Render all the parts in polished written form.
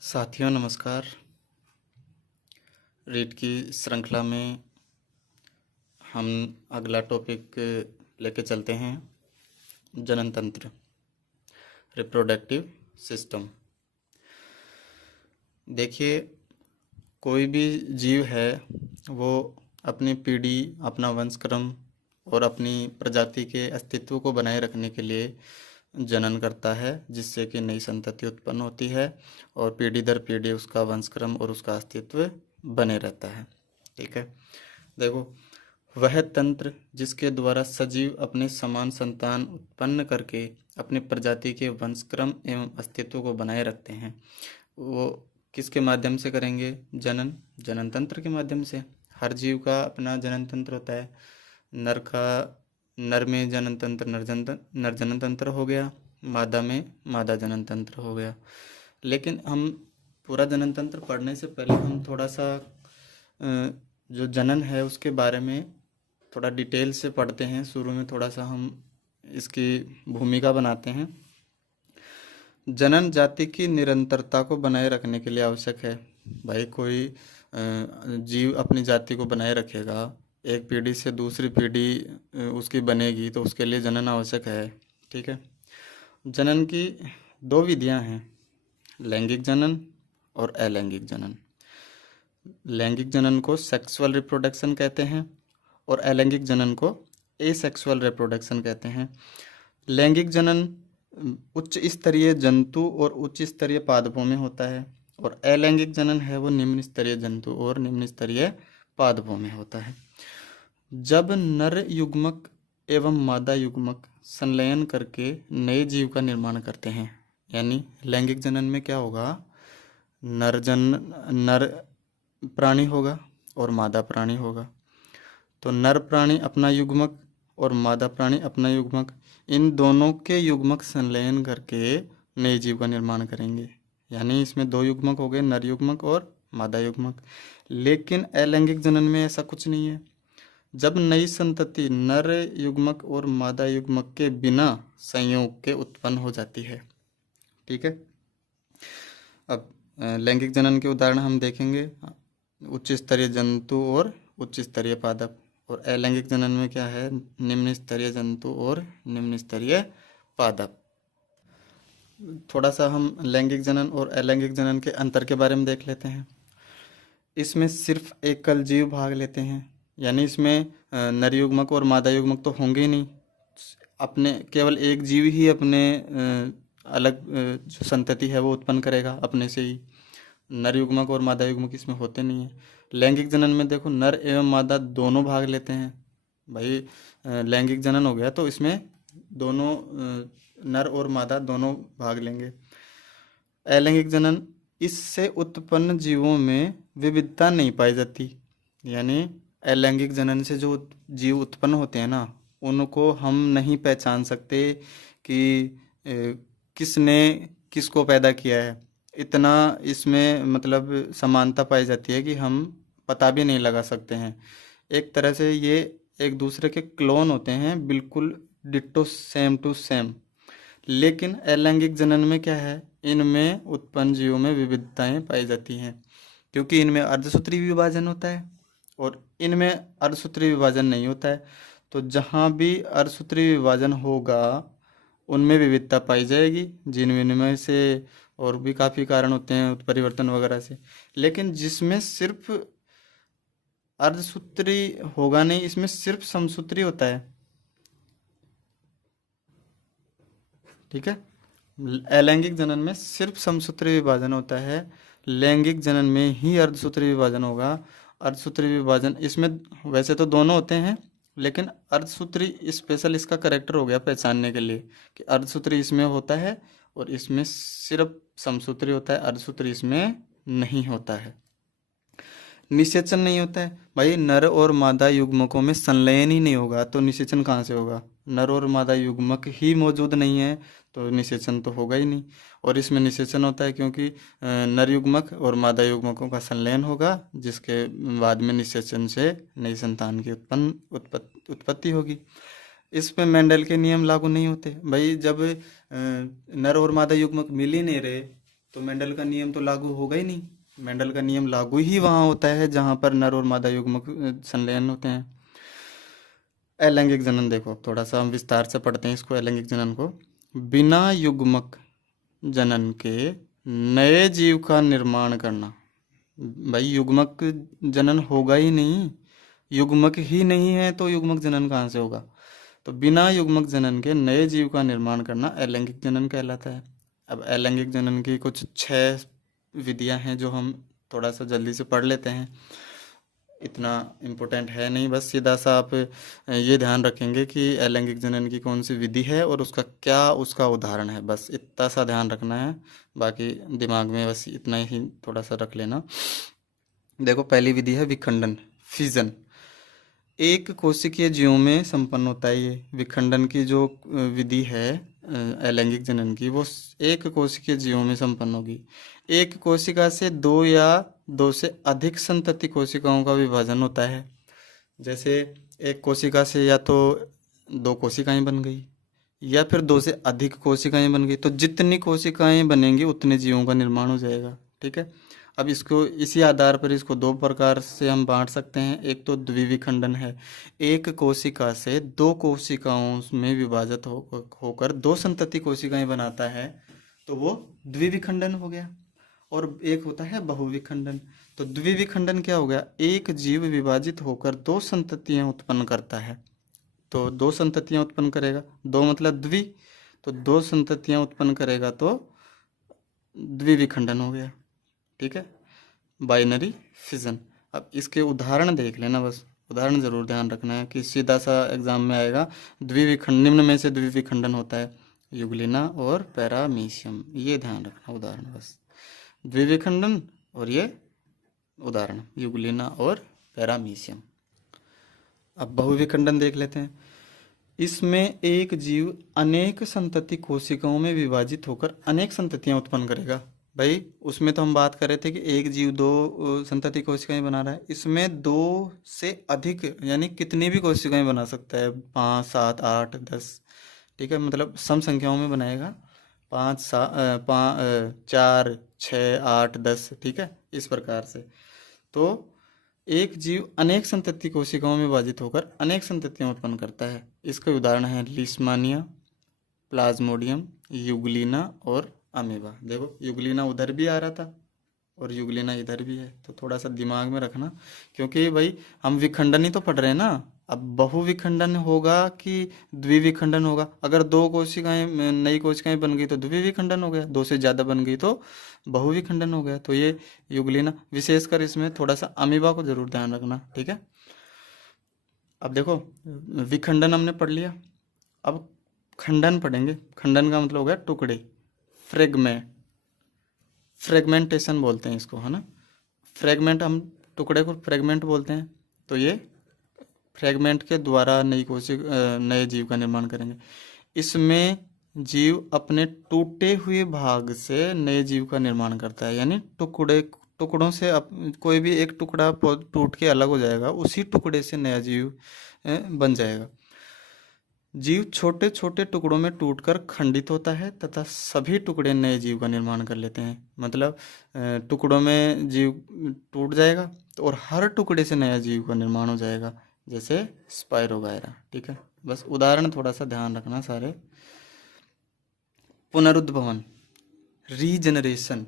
साथियों नमस्कार। रीड की श्रृंखला में हम अगला टॉपिक लेके चलते हैं, जनन तंत्र, रिप्रोडक्टिव सिस्टम। देखिए, कोई भी जीव है वो अपनी पीढ़ी, अपना वंशक्रम और अपनी प्रजाति के अस्तित्व को बनाए रखने के लिए जनन करता है, जिससे कि नई संतति उत्पन्न होती है और पीढ़ी दर पीढ़ी उसका वंशक्रम और उसका अस्तित्व बने रहता है। ठीक है, देखो, वह तंत्र जिसके द्वारा सजीव अपने समान संतान उत्पन्न करके अपनी प्रजाति के वंशक्रम एवं अस्तित्व को बनाए रखते हैं, वो किसके माध्यम से करेंगे? जनन तंत्र के माध्यम से। हर जीव का अपना जनन तंत्र होता है। नर में जनन तंत्र नर जनन तंत्र हो गया, मादा में मादा जनन तंत्र हो गया। लेकिन हम पूरा जनन तंत्र पढ़ने से पहले हम थोड़ा सा जो जनन है उसके बारे में थोड़ा डिटेल से पढ़ते हैं। शुरू में थोड़ा सा हम इसकी भूमिका बनाते हैं। जनन जाति की निरंतरता को बनाए रखने के लिए आवश्यक है। भाई, कोई जीव अपनी जाति को बनाए रखेगा, एक पीढ़ी से दूसरी पीढ़ी उसकी बनेगी, तो उसके लिए जनन आवश्यक है। ठीक है, जनन की दो विधियां हैं, लैंगिक जनन और अलैंगिक जनन। लैंगिक जनन को सेक्सुअल रिप्रोडक्शन कहते हैं और अलैंगिक जनन को एसेक्सुअल रिप्रोडक्शन कहते हैं। लैंगिक जनन उच्च स्तरीय जंतु और उच्च स्तरीय पादपों में होता है और अलैंगिक जनन है वो निम्न स्तरीय जंतु और निम्न स्तरीय पादपों में होता है। जब नर युग्मक एवं मादा युग्मक संलयन करके नए जीव का निर्माण करते हैं, यानी लैंगिक जनन में क्या होगा? नर प्राणी होगा और मादा प्राणी होगा। तो नर प्राणी अपना युग्मक और मादा प्राणी अपना युग्मक, इन दोनों के युग्मक संलयन करके नए जीव का निर्माण करेंगे। यानी इसमें दो युग्मक हो गए, नर युग्मक और मादा युग्मक। लेकिन अलैंगिक जनन में ऐसा कुछ नहीं है। जब नई संतति नर युग्मक और मादा युग्मक के बिना संयोग के उत्पन्न हो जाती है। ठीक है, अब लैंगिक जनन के उदाहरण हम देखेंगे, उच्च स्तरीय जंतु और उच्च स्तरीय पादप। और अलैंगिक जनन में क्या है? निम्न स्तरीय जंतु और निम्न स्तरीय पादप। थोड़ा सा हम लैंगिक जनन और अलैंगिक जनन के अंतर के बारे में देख लेते हैं। इसमें सिर्फ एकल जीव भाग लेते हैं, यानी इसमें नर युग्मक और मादा युग्मक तो होंगे ही नहीं। अपने केवल एक जीव ही अपने अलग जो संतति है वो उत्पन्न करेगा अपने से ही। नर युग्मक और मादा युग्मक इसमें होते नहीं है। लैंगिक जनन में देखो, नर एवं मादा दोनों भाग लेते हैं। भाई, लैंगिक जनन हो गया तो इसमें दोनों नर और मादा दोनों भाग लेंगे। अलैंगिक जनन, इससे उत्पन्न जीवों में विविधता नहीं पाई जाती। यानी अलैंगिक जनन से जो जीव उत्पन्न होते हैं ना, उनको हम नहीं पहचान सकते कि किसने किसको पैदा किया है। इतना इसमें मतलब समानता पाई जाती है कि हम पता भी नहीं लगा सकते हैं। एक तरह से ये एक दूसरे के क्लोन होते हैं, बिल्कुल डिट्टो, सेम टू सेम। लेकिन अलैंगिक जनन में क्या है? इनमें उत्पन्न जीवों में विविधताएं पाई जाती हैं, क्योंकि इनमें अर्धसूत्री विभाजन होता है और इनमें अर्धसूत्री विभाजन नहीं होता है। तो जहाँ भी अर्धसूत्री विभाजन होगा उनमें विविधता पाई जाएगी, जीन विनिमय से और भी काफ़ी कारण होते हैं, उत्परिवर्तन वगैरह से। लेकिन जिसमें सिर्फ अर्धसूत्री होगा नहीं, इसमें सिर्फ समसूत्री होता है। ठीक है, अलैंगिक जनन में सिर्फ समसूत्री विभाजन होता है, लैंगिक जनन में ही अर्धसूत्री विभाजन होगा। अर्धसूत्री विभाजन इसमें वैसे तो दोनों होते हैं, लेकिन अर्धसूत्री स्पेशल इसका करेक्टर हो गया पहचानने के लिए कि अर्धसूत्री इसमें होता है और इसमें सिर्फ समसूत्री होता है, अर्धसूत्री इसमें नहीं होता है। निषेचन नहीं होता है। भाई, नर और मादा युग्मकों में संलयन ही नहीं होगा तो निषेचन कहाँ से होगा? नर और मादा युग्मक ही मौजूद नहीं है तो निषेचन तो होगा ही नहीं। और इसमें निषेचन होता है क्योंकि नर युग्मक और मादा युग्मकों का संलयन होगा, जिसके बाद में निषेचन से नई संतान की उत्पत्ति होगी। इसमें मेंडल के नियम लागू नहीं होते। भाई, जब नर और मादा युग्मक मिल ही नहीं रहे तो मेंडल का नियम तो लागू होगा ही नहीं। मेंडल का नियम लागू ही वहाँ होता है जहाँ पर नर और मादा युग्मक संलयन होते हैं। अलैंगिक जनन देखो, अब थोड़ा सा हम विस्तार से पढ़ते हैं इसको, अलैंगिक जनन को। बिना युग्मक जनन के नए जीव का निर्माण करना। भाई युग्मक जनन होगा ही नहीं, युग्मक ही नहीं है तो युग्मक जनन कहाँ से होगा। तो बिना युग्मक जनन के नए जीव का निर्माण करना अलैंगिक जनन कहलाता है। अब अलैंगिक जनन की कुछ 6 विधियां हैं जो हम थोड़ा सा जल्दी से पढ़ लेते हैं, इतना इम्पोर्टेंट है नहीं, बस सीधा सा आप ये ध्यान रखेंगे कि अलैंगिक जनन की कौन सी विधि है और उसका क्या उसका उदाहरण है, बस इतना सा ध्यान रखना है। बाकी दिमाग में बस इतना ही थोड़ा सा रख लेना। देखो पहली विधि है विखंडन, फिजन। एक कोशिकीय जीवों में संपन्न होता है ये विखंडन की जो विधि है अलैंगिक जनन की, वो एक कोशिकीय जीवों में संपन्न होगी। एक कोशिका से 2 या 2 से अधिक संतति कोशिकाओं का विभाजन होता है। जैसे एक कोशिका से या तो 2 कोशिकाएं बन गई या फिर 2 से अधिक कोशिकाएं बन गई, तो जितनी कोशिकाएं बनेंगी उतने जीवों का निर्माण हो जाएगा। ठीक है, अब इसको इसी आधार पर इसको 2 प्रकार से हम बांट सकते हैं। एक तो द्विविखंडन है, एक कोशिका से 2 कोशिकाओं में विभाजित होकर 2 संतति कोशिकाएं बनाता है, तो वो द्विविखंडन हो गया। और एक होता है बहुविखंडन। तो द्विविखंडन क्या हो गया, एक जीव विभाजित होकर 2 संततियां उत्पन्न करता है। तो 2 संततियां उत्पन्न करेगा, 2 मतलब द्वि, तो 2 संततियां उत्पन्न करेगा तो द्विविखंडन हो गया। ठीक है, बाइनरी फिजन। अब इसके उदाहरण देख लेना, बस उदाहरण जरूर ध्यान रखना है कि सीधा सा एग्जाम में आएगा। द्विविखंड निम्न में से द्विविखंडन होता है युगलिना और पैरामीशियम, ये ध्यान रखना उदाहरण, बस द्विविखंडन और ये उदाहरण युगलिना और पैरामीशियम। अब बहुविखंडन देख लेते हैं। इसमें एक जीव अनेक संतति कोशिकाओं में विभाजित होकर अनेक संततियां उत्पन्न करेगा। भाई उसमें तो हम बात कर रहे थे कि एक जीव 2 संतति कोशिकाएं बना रहा है, इसमें 2 से अधिक यानी कितनी भी कोशिकाएं बना सकता है, 5, 7, 8, 10। ठीक है, मतलब सम संख्याओं में बनाएगा, 5, 4, 6, 8, 10। ठीक है, इस प्रकार से। तो एक जीव अनेक संतति कोशिकाओं में विभाजित होकर अनेक संततियां उत्पन्न करता है। इसके उदाहरण है लिस्मानिया, प्लाज्मोडियम, युगलिना और अमीबा। देखो युगलिना उधर भी आ रहा था और युगलिना इधर भी है, तो थोड़ा सा दिमाग में रखना, क्योंकि भाई हम विखंडन ही तो पढ़ रहे हैं ना। अब बहुविखंडन होगा कि द्विविखंडन होगा। अगर 2 कोशिकाएं नई कोशिकाएं बन गई तो द्विविखंडन हो गया, 2 से ज़्यादा बन गई तो बहुविखंडन हो गया। तो ये युगलिना, विशेषकर इसमें थोड़ा सा अमीबा को जरूर ध्यान रखना। ठीक है, अब देखो विखंडन हमने पढ़ लिया, अब खंडन पढ़ेंगे। खंडन का मतलब हो गया टुकड़े, फ्रेगमेंटेशन बोलते हैं इसको, है ना। फ्रेगमेंट, हम टुकड़े को फ्रेगमेंट बोलते हैं। तो ये फ्रेगमेंट के द्वारा नए जीव का निर्माण करेंगे। इसमें जीव अपने टूटे हुए भाग से नए जीव का निर्माण करता है, यानी टुकड़ों से कोई भी एक टुकड़ा टूट के अलग हो जाएगा, उसी टुकड़े से नया जीव बन जाएगा। जीव छोटे छोटे टुकड़ों में टूटकर खंडित होता है तथा सभी टुकड़े नए जीव का निर्माण कर लेते हैं। मतलब टुकड़ों में जीव टूट जाएगा तो और हर टुकड़े से नया जीव का निर्माण हो जाएगा, जैसे स्पाइरो वगैरह। ठीक है, बस उदाहरण थोड़ा सा ध्यान रखना सारे। पुनरुद्भवन, रीजनरेशन।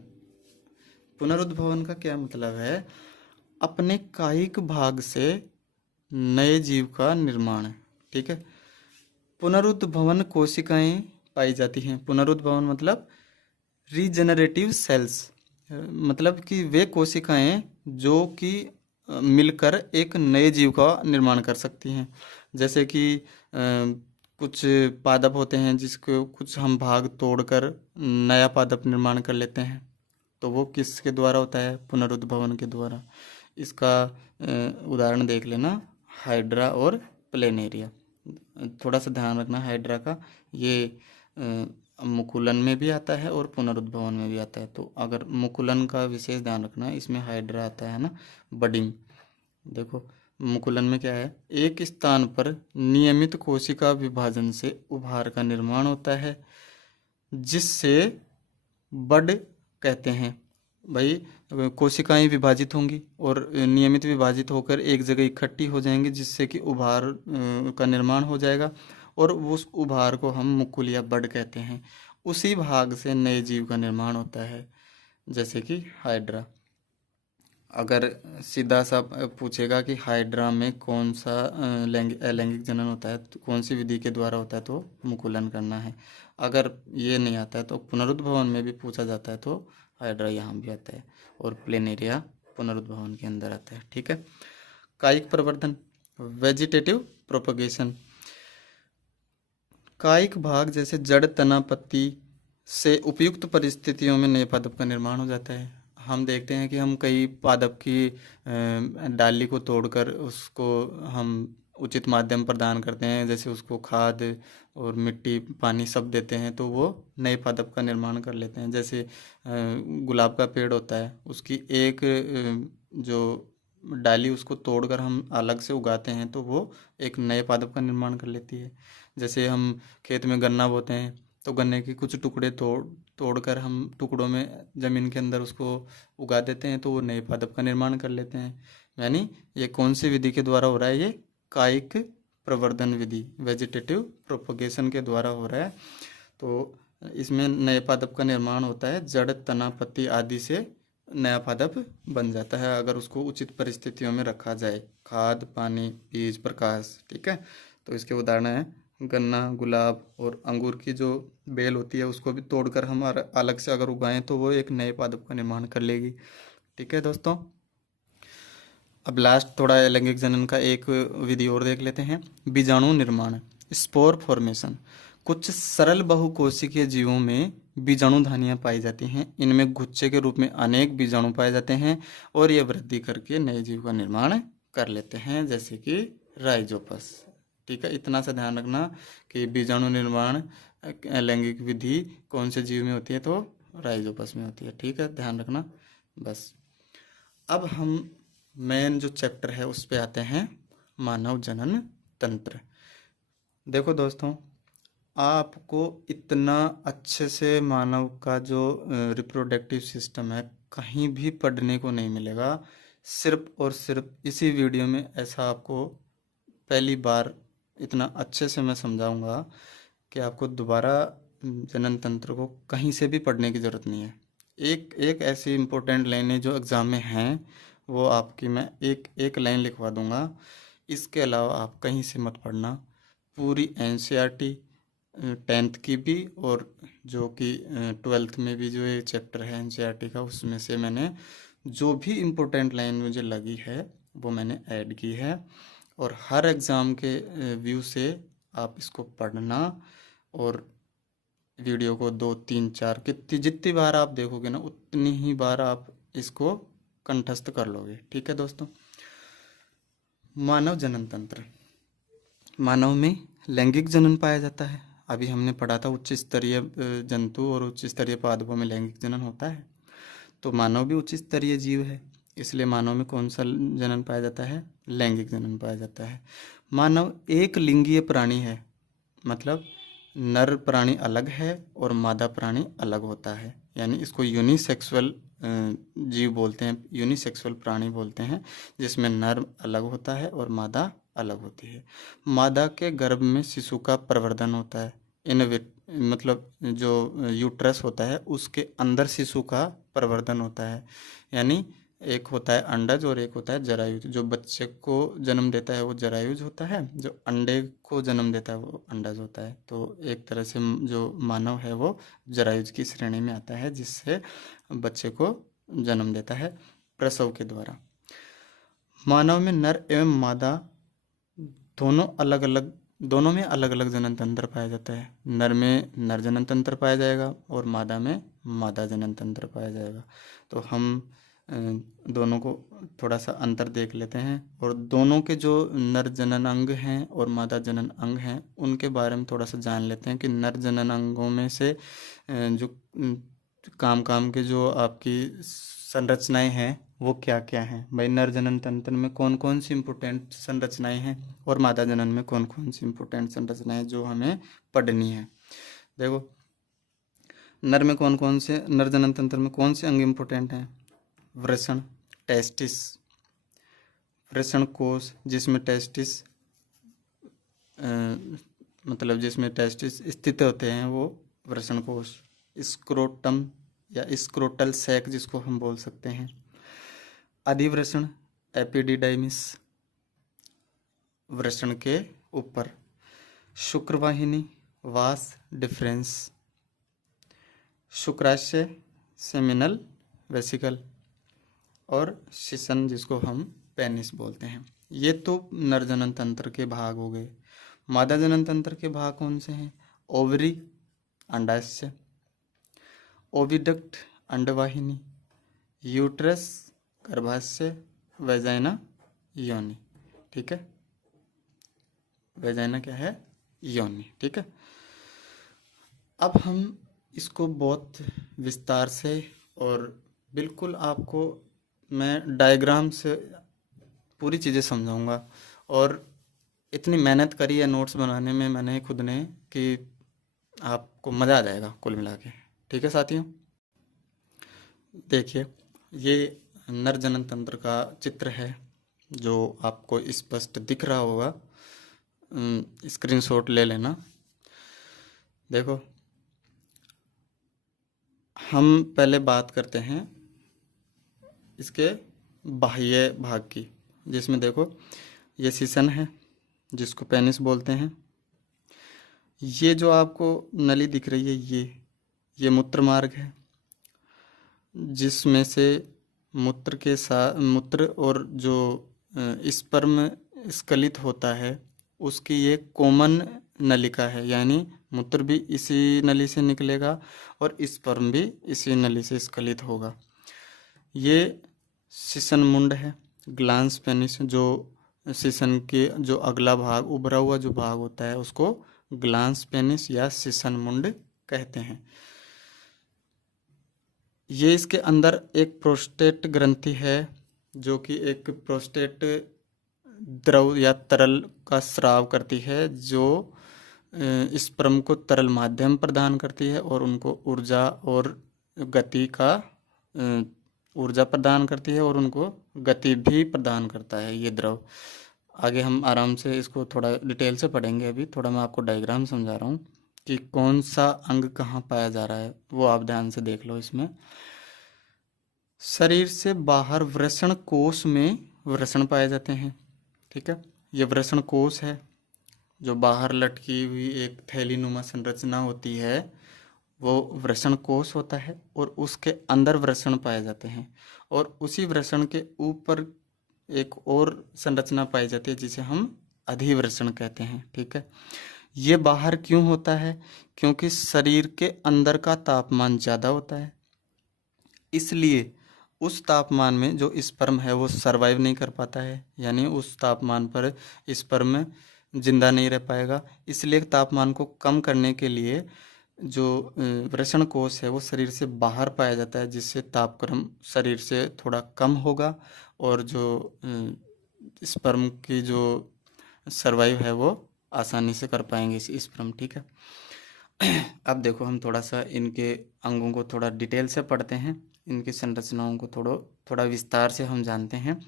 पुनरुद्भवन का क्या मतलब है, अपने कायिक भाग से नए जीव का निर्माण। ठीक है, पुनरुद्भवन कोशिकाएं पाई जाती हैं। पुनरुद्भवन मतलब रीजनरेटिव सेल्स, मतलब कि वे कोशिकाएं जो कि मिलकर एक नए जीव का निर्माण कर सकती हैं। जैसे कि कुछ पादप होते हैं जिसको कुछ हम भाग तोड़कर नया पादप निर्माण कर लेते हैं, तो वो किसके द्वारा होता है, पुनरुद्भवन के द्वारा। इसका उदाहरण देख लेना, हाइड्रा और प्लेनेरिया। थोड़ा सा ध्यान रखना हाइड्रा का, ये मुकुलन में भी आता है और पुनरुद्भवन में भी आता है। तो अगर मुकुलन का विशेष ध्यान रखना, इसमें हाइड्रा आता है ना, बडिंग। देखो मुकुलन में क्या है, एक स्थान पर नियमित कोशिका विभाजन से उभार का निर्माण होता है जिससे बड कहते हैं? भाई कोशिकाएं विभाजित होंगी और नियमित विभाजित होकर एक जगह इकट्ठी हो जाएंगी, जिससे कि उभार का निर्माण हो जाएगा और उस उभार को हम मुकुल या बड कहते हैं। उसी भाग से नए जीव का निर्माण होता है, जैसे कि हाइड्रा। अगर सीधा सा पूछेगा कि हाइड्रा में कौन सा अलैंगिक जनन होता है, तो कौन सी विधि के द्वारा होता है, तो मुकुलन करना है। अगर ये नहीं आता है तो पुनरुद्भवन में भी पूछा जाता है, तो हाइड्रा यहाँ भी आता है और प्लेनेरिया पुनरुद्भवन के अंदर आता है। ठीक है। कायिक प्रवर्धन, वेजिटेटिव प्रोपगेशन। कायिक भाग जैसे जड़, तना, पत्ती से उपयुक्त परिस्थितियों में नए पादप का निर्माण हो जाता है। हम देखते हैं कि हम कई पादप की डाली को तोड़कर उसको हम उचित माध्यम प्रदान करते हैं, जैसे उसको खाद और मिट्टी, पानी सब देते हैं, तो वो नए पादप का निर्माण कर लेते हैं। जैसे गुलाब का पेड़ होता है, उसकी एक जो डाली उसको तोड़कर हम अलग से उगाते हैं, तो वो एक नए पादप का निर्माण कर लेती है। जैसे हम खेत में गन्ना बोते हैं, तो गन्ने के कुछ टुकड़े तोड़कर हम टुकड़ों में ज़मीन के अंदर उसको उगा देते हैं, तो वो नए पादप का निर्माण कर लेते हैं। यानी ये कौन सी विधि के द्वारा हो रहा है? ये कायिक प्रवर्धन विधि, वेजिटेटिव प्रोपगेशन के द्वारा हो रहा है। तो इसमें नए पादप का निर्माण होता है, जड़, तना, पत्ती आदि से नया पादप बन जाता है, अगर उसको उचित परिस्थितियों में रखा जाए, खाद, पानी, बीज, प्रकाश। ठीक है। तो इसके उदाहरण हैं गन्ना, गुलाब और अंगूर की जो बेल होती है उसको भी तोड़कर हम अलग से अगर उगाएं, तो वो एक नए पादप का निर्माण कर लेगी। ठीक है दोस्तों। अब लास्ट थोड़ा अलैंगिक जनन का एक विधि और देख लेते हैं, बीजाणु निर्माण, स्पोर फॉर्मेशन। कुछ सरल बहुकोशिकीय जीवों में बीजाणु धानियाँ पाई जाती हैं। इनमें गुच्छे के रूप में अनेक बीजाणु पाए जाते हैं और ये वृद्धि करके नए जीव का निर्माण कर लेते हैं, जैसे कि राइजोपस। ठीक है। इतना सा ध्यान रखना कि बीजाणु निर्माण अलैंगिक विधि कौन से जीव में होती है, तो राइजोपस में होती है। ठीक है, ध्यान रखना बस। अब हम मेन जो चैप्टर है उस पे आते हैं, मानव जनन तंत्र। देखो दोस्तों, आपको इतना अच्छे से मानव का जो रिप्रोडक्टिव सिस्टम है कहीं भी पढ़ने को नहीं मिलेगा। सिर्फ और सिर्फ इसी वीडियो में ऐसा आपको पहली बार इतना अच्छे से मैं समझाऊंगा कि आपको दोबारा जनन तंत्र को कहीं से भी पढ़ने की ज़रूरत नहीं है। एक एक ऐसी इम्पोर्टेंट लाइनें जो एग्ज़ाम में हैं, वो आपकी मैं एक एक लाइन लिखवा दूंगा। इसके अलावा आप कहीं से मत पढ़ना। पूरी एनसीईआरटी 10th की भी और जो कि 12th में भी जो ये चैप्टर है एनसीईआरटी का, उसमें से मैंने जो भी इम्पोर्टेंट लाइन मुझे लगी है वो मैंने ऐड की है। और हर एग्ज़ाम के व्यू से आप इसको पढ़ना और वीडियो को 2 3 4 कितनी जितनी बार आप देखोगे ना, उतनी ही बार आप इसको कंठस्थ कर लोगे। ठीक है दोस्तों। मानव जनन तंत्र। मानव में लैंगिक जनन पाया जाता है। अभी हमने पढ़ा था उच्च स्तरीय जंतु और उच्च स्तरीय पादपों में लैंगिक जनन होता है, तो मानव भी उच्च स्तरीय जीव है, इसलिए मानव में कौन सा जनन पाया जाता है? लैंगिक जनन पाया जाता है। मानव एक लिंगीय प्राणी है, मतलब नर प्राणी अलग है और मादा प्राणी अलग होता है, यानी इसको यूनिसेक्सुअल जीव बोलते हैं, यूनिसेक्सुअल प्राणी बोलते हैं, जिसमें नर अलग होता है और मादा अलग होती है। मादा के गर्भ में शिशु का प्रवर्धन होता है, मतलब जो यूट्रस होता है उसके अंदर शिशु का प्रवर्धन होता है। यानी एक होता है अंडज और एक होता है जरायुज। जो बच्चे को जन्म देता है वो जरायुज होता है, जो अंडे को जन्म देता है वो अंडज होता है। तो एक तरह से जो मानव है वो जरायुज की श्रेणी में आता है, जिससे बच्चे को जन्म देता है प्रसव के द्वारा। मानव में नर एवं मादा दोनों में अलग अलग जनन तंत्र पाया जाता है। नर में नर जनन तंत्र पाया जाएगा और मादा में मादा जनन तंत्र पाया जाएगा। तो हम दोनों को थोड़ा सा अंतर देख लेते हैं और दोनों के जो नर जनन अंग हैं और मादा जनन अंग हैं उनके बारे में थोड़ा सा जान लेते हैं कि नर जनन अंगों में से जो काम के जो आपकी संरचनाएं हैं वो क्या क्या हैं। भाई नर जनन तंत्र में कौन कौन सी इम्पोर्टेंट संरचनाएं हैं और मादा जनन में कौन कौन सी इम्पोर्टेंट संरचनाएं जो हमें पढ़नी है। देखो, नर में कौन कौन से, नर जनन तंत्र में कौन से अंग इम्पोर्टेंट हैं? वृषण, टेस्टिस, वृषण कोश जिसमें टेस्टिस मतलब जिसमें टेस्टिस स्थित होते हैं वो वृषण कोश। स्क्रोटम या स्क्रोटल सैक जिसको हम बोल सकते हैं। अधिवृषण एपिडिडाइमिस, वृषण के ऊपर। शुक्रवाहिनी वास डिफरेंस। शुक्राशय सेमिनल वेसिकल। और शिशन जिसको हम पेनिस बोलते हैं। ये तो नर जनन तंत्र के भाग हो गए। मादा जनन तंत्र के भाग कौन से हैं? ओवरी अंडाशय, ओविडक्ट अंडवाहिनी, यूट्रस गर्भाशय, वेजाइना योनि। ठीक है, वेजाइना क्या है? योनि। ठीक है, अब हम इसको बहुत विस्तार से और बिल्कुल आपको मैं डायग्राम से पूरी चीज़ें समझाऊंगा। और इतनी मेहनत करी है नोट्स बनाने में मैंने खुद ने कि आपको मज़ा आ जाएगा कुल मिला के। ठीक है साथियों, देखिए ये नर जनन तंत्र का चित्र है जो आपको स्पष्ट दिख रहा होगा। स्क्रीनशॉट ले लेना। देखो, हम पहले बात करते हैं इसके बाह्य भाग की, जिसमें देखो ये शिशन है जिसको पेनिस बोलते हैं। ये जो आपको नली दिख रही है ये मूत्र मार्ग है जिसमें से मूत्र के साथ मूत्र और जो स्पर्म स्खलित होता है उसकी ये कॉमन नलिका है, यानी मूत्र भी इसी नली से निकलेगा और स्पर्म भी इसी नली से स्खलित होगा। ये शिशन मुंड है, ग्लांस पेनिस। जो शिशन के जो अगला भाग उभरा हुआ जो भाग होता है उसको ग्लांस पेनिस या शिशन मुंड कहते हैं। ये इसके अंदर एक प्रोस्टेट ग्रंथि है जो कि एक प्रोस्टेट द्रव या तरल का स्राव करती है जो स्पर्म को तरल माध्यम प्रदान करती है और उनको ऊर्जा और गति का ऊर्जा प्रदान करती है और उनको गति भी प्रदान करता है ये द्रव। आगे हम आराम से इसको थोड़ा डिटेल से पढ़ेंगे। अभी थोड़ा मैं आपको डायग्राम समझा रहा हूँ कि कौन सा अंग कहाँ पाया जा रहा है, वो आप ध्यान से देख लो। इसमें शरीर से बाहर वृषण कोश में वृषण पाए जाते हैं। ठीक है, ये वृषण कोश है जो बाहर लटकी हुई एक थैलीनुमा संरचना होती है, वो वृषण कोश होता है और उसके अंदर वृषण पाए जाते हैं। और उसी वृषण के ऊपर एक और संरचना पाई जाती है जिसे हम अधिवृषण कहते हैं। ठीक है, ये बाहर क्यों होता है? क्योंकि शरीर के अंदर का तापमान ज़्यादा होता है, इसलिए उस तापमान में जो स्पर्म है वो सर्वाइव नहीं कर पाता है, यानी उस तापमान पर स्पर्म जिंदा नहीं रह पाएगा। इसलिए तापमान को कम करने के लिए जो वृषण कोश है वो शरीर से बाहर पाया जाता है, जिससे तापक्रम शरीर से थोड़ा कम होगा और जो स्पर्म की जो सर्वाइव है वो आसानी से कर पाएंगे इस स्पर्म। ठीक है, अब देखो हम थोड़ा सा इनके अंगों को थोड़ा डिटेल से पढ़ते हैं, इनकी संरचनाओं को थोड़ा विस्तार से हम जानते हैं।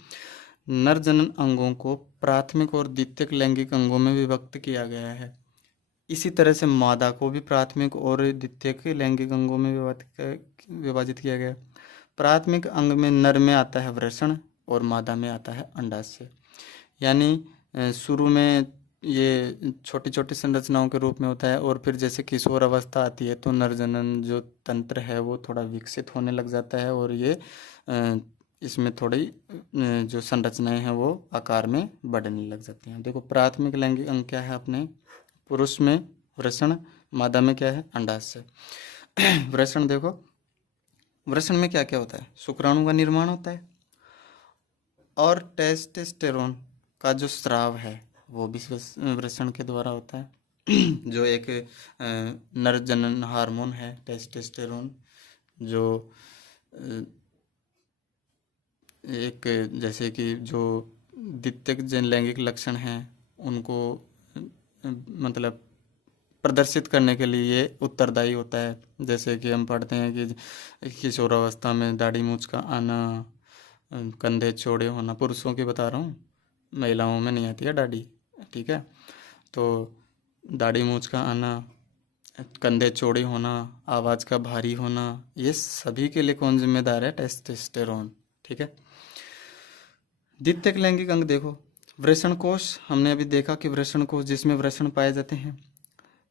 नर जनन अंगों को प्राथमिक और द्वितीयक लैंगिक अंगों में विभक्त किया गया है। इसी तरह से मादा को भी प्राथमिक और द्वितीयक लैंगिक अंगों में विभाजित किया गया। प्राथमिक अंग में नर में आता है वृषण और मादा में आता है अंडाशय। यानी शुरू में ये छोटी छोटी संरचनाओं के रूप में होता है और फिर जैसे किशोर अवस्था आती है तो नरजनन जो तंत्र है वो थोड़ा विकसित होने लग जाता है और ये इसमें थोड़ी जो संरचनाएं हैं वो आकार में बढ़ने लग जाती हैं। देखो प्राथमिक लैंगिक अंग क्या है अपने, पुरुष में वृषण, मादा में क्या है अंडाशय। वृषण देखो, वृषण में क्या क्या होता है? शुक्राणु का निर्माण होता है और टेस्टोस्टेरोन का जो स्राव है वो भी वृषण के द्वारा होता है। जो एक नर जनन हार्मोन है टेस्टोस्टेरोन, जो एक जैसे कि जो द्वितीयक जन लैंगिक लक्षण हैं उनको मतलब प्रदर्शित करने के लिए ये उत्तरदायी होता है। जैसे कि हम पढ़ते हैं कि किशोरावस्था में दाढ़ी मूंछ का आना, कंधे चौड़े होना, पुरुषों की बता रहा हूँ, महिलाओं में नहीं आती है दाढ़ी, ठीक है। तो दाढ़ी मूंछ का आना, कंधे चौड़े होना, आवाज़ का भारी होना, ये सभी के लिए कौन जिम्मेदार है? टेस्टोस्टेरोन, ठीक है। द्वितीयक लैंगिक अंग देखो, वृषण कोश, हमने अभी देखा कि वृषण कोश जिसमें वृषण पाए जाते हैं,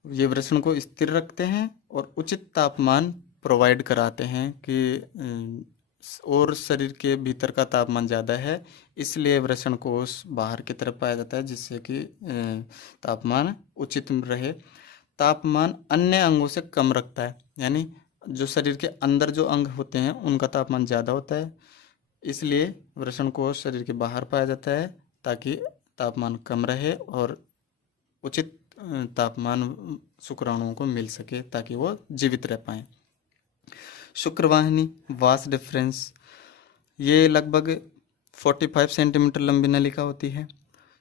ये वृषण को स्थिर रखते हैं और उचित तापमान प्रोवाइड कराते हैं कि और शरीर के भीतर का तापमान ज़्यादा है, इसलिए वृषण कोश बाहर की तरफ पाया जाता है, जिससे कि तापमान उचित रहे। तापमान अन्य अंगों से कम रखता है, यानी जो शरीर के अंदर जो अंग होते हैं उनका तापमान ज़्यादा होता है, इसलिए वृषण कोश शरीर के बाहर पाया जाता है ताकि तापमान कम रहे और उचित तापमान शुक्राणुओं को मिल सके ताकि वो जीवित रह पाएँ। शुक्रवाहिनी वास डिफरेंस, ये लगभग 45 सेंटीमीटर लंबी नलिका होती है।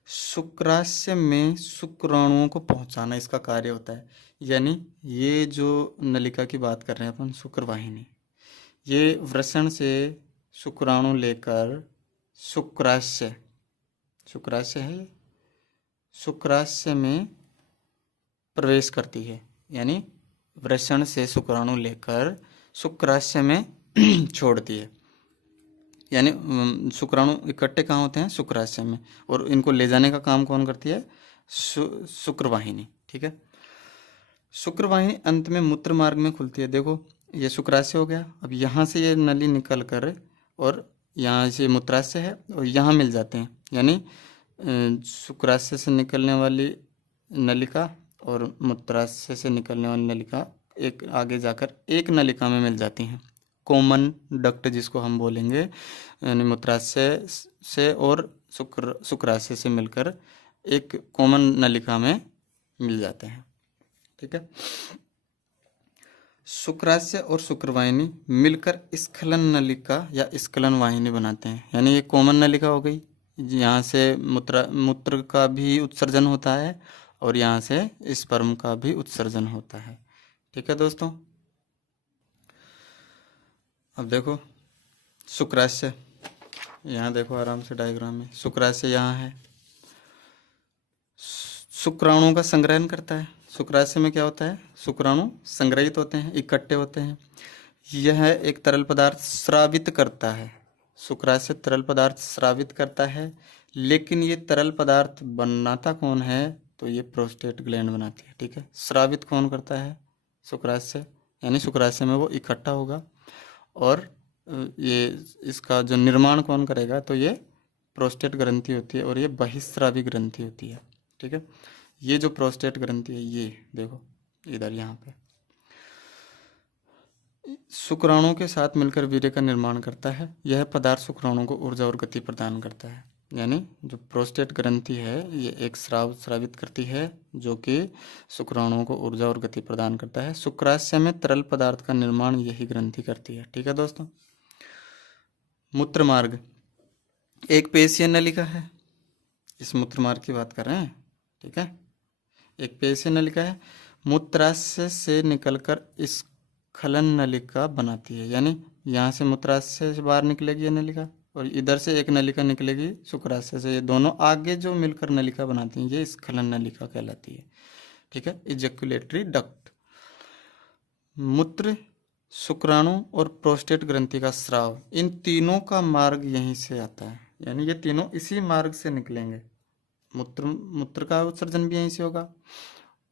शुक्राशय में शुक्राणुओं को पहुंचाना इसका कार्य होता है, यानी ये जो नलिका की बात कर रहे हैं अपन, शुक्रवाहिनी, ये वृषण से शुक्राणु लेकर शुक्राशय, शुक्राशय है, शुक्राशय में प्रवेश करती है, यानी वृषण से शुक्राणु लेकर शुक्राशय में छोड़ती है, यानी शुक्राणु इकट्ठे कहाँ होते हैं? शुक्राशय में, और इनको ले जाने का काम कौन करती है? शुक्रवाहिनी, ठीक है। शुक्रवाहिनी अंत में मूत्र मार्ग में खुलती है। देखो ये शुक्राशय हो गया, अब यहाँ से ये नली निकल कर और यहाँ से मूत्राशय है और यहाँ मिल जाते हैं, यानी शुक्राशय से निकलने वाली नलिका और मूत्राशय से निकलने वाली नलिका एक आगे जाकर एक नलिका में मिल जाती हैं। कॉमन डक्ट जिसको हम बोलेंगे, यानी मूत्राशय से और शुक्राशय से मिलकर एक कॉमन नलिका में मिल जाते हैं, ठीक है। शुक्राशय और शुक्रवाहिनी मिलकर स्खलन नलिका या स्खलन वाहिनी बनाते हैं, यानी ये कॉमन नलिका हो गई, यहाँ से मूत्र का भी उत्सर्जन होता है और यहाँ से स्पर्म का भी उत्सर्जन होता है, ठीक है दोस्तों। अब देखो शुक्राशय, यहाँ देखो आराम से डायग्राम में, शुक्राशय यहाँ है, शुक्राणुओं का संग्रहण करता है। शुक्राशय में क्या होता है? शुक्राणु संग्रहित होते हैं, इकट्ठे होते हैं। यह एक तरल पदार्थ स्रावित करता है, शुक्राशय तरल पदार्थ स्रावित करता है, लेकिन ये तरल पदार्थ बनाता कौन है? तो ये प्रोस्टेट ग्लैंड बनाती है, ठीक है। स्रावित कौन करता है? शुक्राशय, यानी शुक्राशय में वो इकट्ठा होगा, और ये इसका जो निर्माण कौन करेगा? तो ये प्रोस्टेट ग्रंथि होती है और ये बहिस्रावी ग्रंथि होती है, ठीक है। ये जो प्रोस्टेट ग्रंथि है, ये देखो इधर यहाँ पे शुक्राणुओं के साथ मिलकर वीर्य का निर्माण करता है। यह पदार्थ शुक्राणुओं को ऊर्जा और गति प्रदान करता है, यानी जो प्रोस्टेट ग्रंथि है ये एक स्रावित करती है जो कि शुक्राणुओं को ऊर्जा और गति प्रदान करता है। शुक्राशय में तरल पदार्थ का निर्माण यही ग्रंथि करती है, ठीक है दोस्तों। मूत्र मार्ग एक पेशीय नलिका है, इस मूत्र मार्ग की बात कर रहे हैं, ठीक है। एक पेशीय नलिका है, मूत्राशय से निकलकर स्खलन नलिका बनाती है, यानी यहाँ से मूत्राशय से बाहर निकलेगी ये नलिका और इधर से एक नलिका निकलेगी शुक्राशय से, ये दोनों आगे जो मिलकर नलिका बनाती हैं ये स्खलन नलिका कहलाती है, ठीक है। इजैक्युलेटरी डक्ट, मूत्र, शुक्राणु और प्रोस्टेट ग्रंथि का स्राव, इन तीनों का मार्ग यहीं से आता है, यानी ये तीनों इसी मार्ग से निकलेंगे। मूत्र का उत्सर्जन भी यहीं से होगा,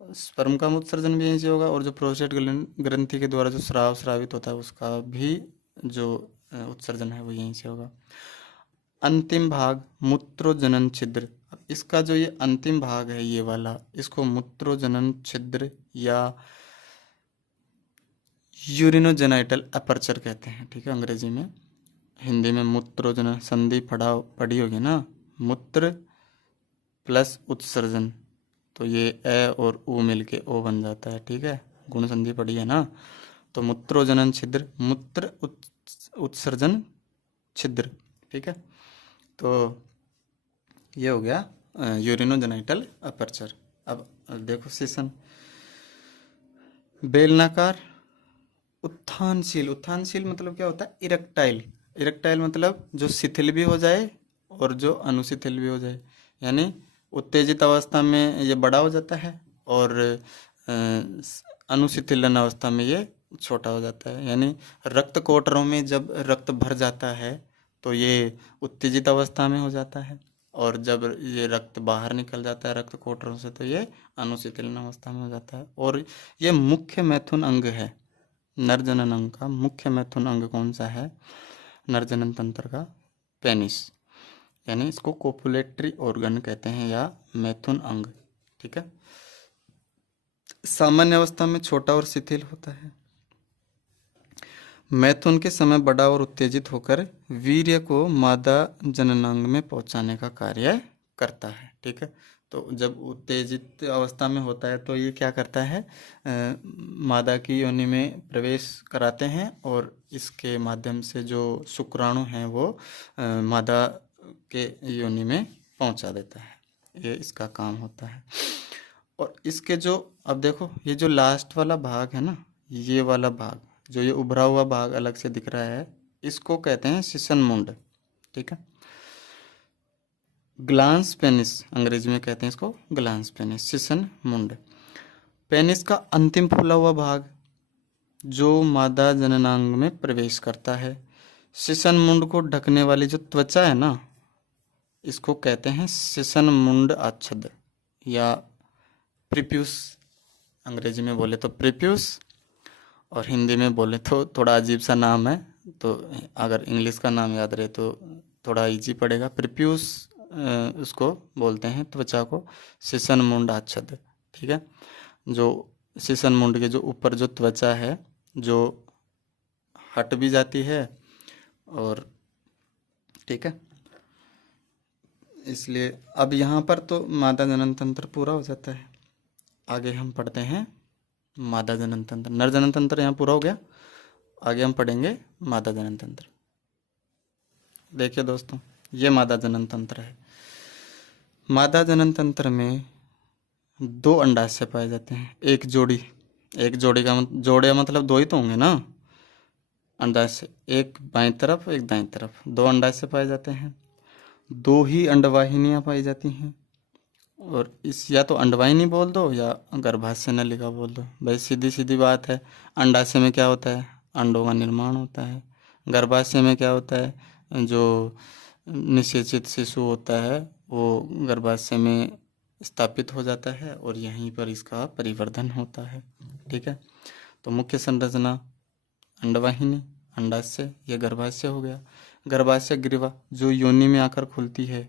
स्पर्म का उत्सर्जन भी यहीं से होगा, और जो प्रोस्टेट ग्रंथि के द्वारा जो स्रावित होता है उसका भी जो उत्सर्जन है वो यहीं से होगा। अंतिम भाग मूत्रोजनन छिद्र, इसका जो ये अंतिम भाग है ये वाला, इसको मूत्रोजनन छिद्र या यूरिनोजेनाइटल अपर्चर कहते हैं, ठीक है अंग्रेजी में। हिंदी में मूत्रोजनन संधि पढ़ी होगी ना, मूत्र प्लस उत्सर्जन, तो ये ए और ऊ मिलके ओ बन जाता है, ठीक है। गुण संधि पढ़ी है ना, तो मूत्रोजनन छिद्र, मूत्र उत्सर्जन छिद्र, ठीक है। तो ये हो गया यूरिनोजेनाइटल अपर्चर। अब देखो सेशन, बेलनाकार, उत्थानशील। उत्थानशील मतलब क्या होता है? इरेक्टाइल। इरेक्टाइल मतलब जो शिथिल भी हो जाए और जो अनुशिथिल भी हो जाए, यानी उत्तेजित अवस्था में ये बड़ा हो जाता है और अनुशिथिलन अवस्था में ये छोटा हो जाता है। यानी रक्त कोटरों में जब रक्त भर जाता है तो ये उत्तेजित अवस्था में हो जाता है, और जब ये रक्त बाहर निकल जाता है रक्त कोटरों से तो ये अनुशीतलन अवस्था में हो जाता है। और ये मुख्य मैथुन अंग है। नर जनन अंग का मुख्य मैथुन अंग कौन सा है? नर जनन तंत्र का पेनिस, यानी इसको कोपुलेटरी ऑर्गन कहते हैं या मैथुन अंग। ठीक है। सामान्य अवस्था में छोटा और शिथिल होता है। मैथुन के समय बड़ा और उत्तेजित होकर वीर्य को मादा जननांग में पहुंचाने का कार्य करता है। ठीक है। तो जब उत्तेजित अवस्था में होता है तो ये क्या करता है? मादा की योनि में प्रवेश कराते हैं और इसके माध्यम से जो शुक्राणु हैं वो मादा के योनि में पहुंचा देता है। ये इसका काम होता है। और इसके जो, अब देखो ये जो लास्ट वाला भाग है ना, ये वाला भाग जो ये उभरा हुआ भाग अलग से दिख रहा है, इसको कहते हैं सिसन मुंड। ठीक है। ग्लांस पेनिस अंग्रेजी में कहते हैं इसको, ग्लांस पेनिस, सिसन मुंड। पेनिस का अंतिम फूला हुआ भाग जो मादा जननांग में प्रवेश करता है। सिसन मुंड को ढकने वाली जो त्वचा है ना, इसको कहते हैं सिसन मुंड आच्छद या प्रीप्यूस। अंग्रेजी में बोले तो प्रीप्यूस, और हिंदी में बोले तो थोड़ा अजीब सा नाम है, तो अगर इंग्लिश का नाम याद रहे तो थोड़ा इजी पड़ेगा। प्रीप्यूस उसको बोलते हैं, त्वचा को सिसन मुंड आच्छद। ठीक है। जो सिसन मुंड के जो ऊपर जो त्वचा है जो हट भी जाती है, और ठीक है, इसलिए अब यहाँ पर तो मादा जनन तंत्र पूरा हो जाता है। आगे हम पढ़ते हैं मादा जनन तंत्र। नर जनन तंत्र यहाँ पूरा हो गया, आगे हम पढ़ेंगे मादा जनन तंत्र। देखिए दोस्तों, ये मादा जनन तंत्र है। मादा जनन तंत्र में 2 अंडाशय पाए जाते हैं, एक जोड़ी। एक जोड़ी का जोड़े मतलब 2 ही तो होंगे ना अंडाशय, एक बाईं तरफ एक दाईं तरफ, 2 अंडाशय पाए जाते हैं। 2 ही अंडवाहिनियां पाई जाती हैं, और इस या तो अंडवाहिनी बोल दो या गर्भाशय नलिका बोल दो। भाई सीधी सीधी बात है। अंडाशय में क्या होता है? अंडों का निर्माण होता है। गर्भाशय में क्या होता है? जो निषेचित शिशु होता है वो गर्भाशय में स्थापित हो जाता है और यहीं पर इसका परिवर्धन होता है। ठीक है। तो मुख्य संरचना अंडवाहिनी, अंडाशय, यह गर्भाशय हो गया। गर्भाशय ग्रीवा जो योनि में आकर खुलती है,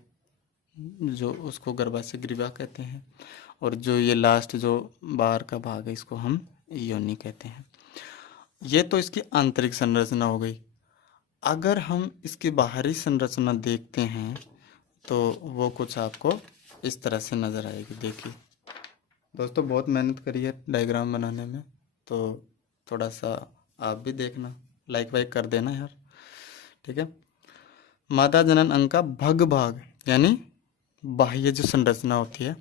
जो उसको गर्भाशय ग्रीवा कहते हैं। और जो ये लास्ट जो बाहर का भाग है इसको हम योनि कहते हैं। ये तो इसकी आंतरिक संरचना हो गई। अगर हम इसकी बाहरी संरचना देखते हैं तो वो कुछ आपको इस तरह से नज़र आएगी। देखिए दोस्तों, बहुत मेहनत करी है डायग्राम बनाने में, तो थोड़ा सा आप भी देखना, लाइक वाइक कर देना यार। ठीक है। मादा जनन अंग का भग भाग यानी बाह्य जो संरचना होती है,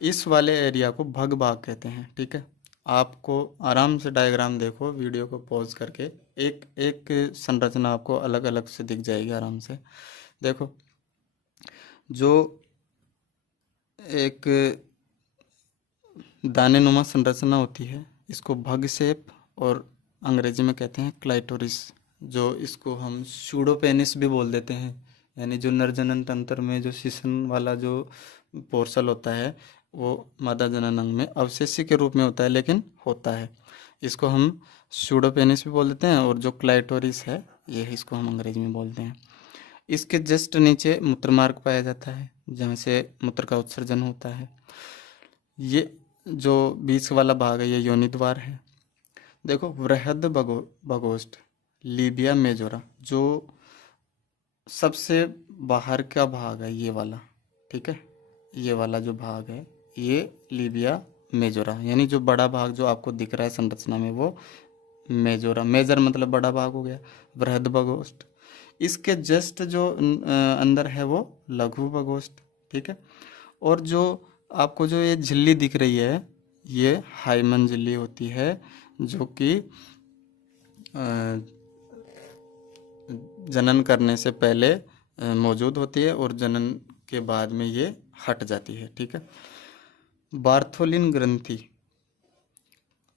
इस वाले एरिया को भग भाग कहते हैं। ठीक है। आपको आराम से डायग्राम देखो, वीडियो को पॉज करके, एक एक संरचना आपको अलग अलग से दिख जाएगी आराम से। देखो, जो एक दाने नुमा संरचना होती है इसको भग शेप और अंग्रेजी में कहते हैं क्लाइटोरिस, जो इसको हम सूडोपेनिस भी बोल देते हैं। यानी जो नर जनन तंत्र में जो सिसन वाला जो पोर्सल होता है वो मादा जनन अंग में अवशेषी के रूप में होता है, लेकिन होता है। इसको हम सूडोपेनिस भी बोल देते हैं, और जो क्लाइटोरिस है ये इसको हम अंग्रेजी में बोलते हैं। इसके जस्ट नीचे मूत्रमार्ग पाया जाता है जहाँ से मूत्र का उत्सर्जन होता है। ये जो बीच वाला भाग है ये योनि द्वार है। देखो, वृहद बगोस्ट लीबिया मेजोरा जो सबसे बाहर का भाग है ये वाला। ठीक है। ये वाला जो भाग है ये लीबिया मेजोरा, यानी जो बड़ा भाग जो आपको दिख रहा है संरचना में वो मेजोरा, मेजर मतलब बड़ा भाग हो गया। वृहद बगोस्ट इसके जस्ट जो अंदर है वो लघु बगोस्ट। ठीक है। और जो आपको जो ये झिल्ली दिख रही है ये हाई मंजिली होती है, जो कि जनन करने से पहले मौजूद होती है और जनन के बाद में ये हट जाती है। ठीक है। बार्थोलिन ग्रंथि,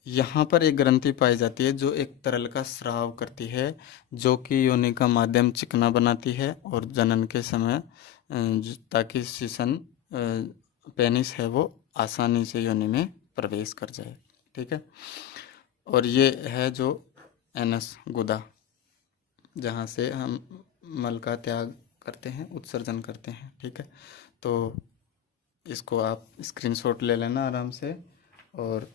यहाँ पर एक ग्रंथि पाई जाती है जो एक तरल का स्राव करती है, जो कि योनि का माध्यम चिकना बनाती है और जनन के समय ताकि शिशन पेनिस है वो आसानी से योनि में प्रवेश कर जाए। ठीक है। और ये है जो एनस गुदा, जहाँ से हम मल का त्याग करते हैं, उत्सर्जन करते हैं। ठीक है। तो इसको आप स्क्रीनशॉट ले लेना आराम से, और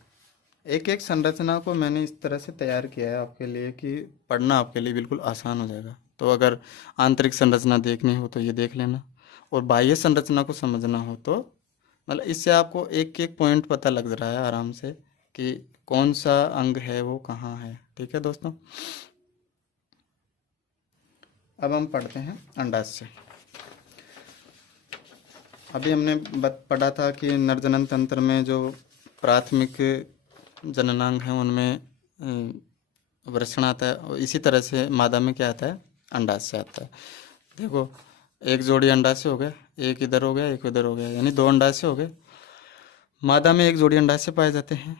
एक एक संरचना को मैंने इस तरह से तैयार किया है आपके लिए कि पढ़ना आपके लिए बिल्कुल आसान हो जाएगा। तो अगर आंतरिक संरचना देखनी हो तो ये देख लेना, और बाह्य संरचना को समझना हो तो मतलब इससे आपको एक एक पॉइंट पता लग रहा है आराम से कि कौन सा अंग है वो कहाँ है। ठीक है दोस्तों। अब हम पढ़ते हैं अंडाशय। अभी हमने पढ़ा था कि नरजनन तंत्र में जो प्राथमिक जननांग हैं उनमें वृषण आता है, और इसी तरह से मादा में क्या आता है, अंडाशय आता है। देखो, एक जोड़ी अंडाशय हो गया, एक इधर हो गया एक उधर हो गया, यानी 2 अंडाशय हो गए। मादा में एक जोड़ी अंडाशय पाए जाते हैं।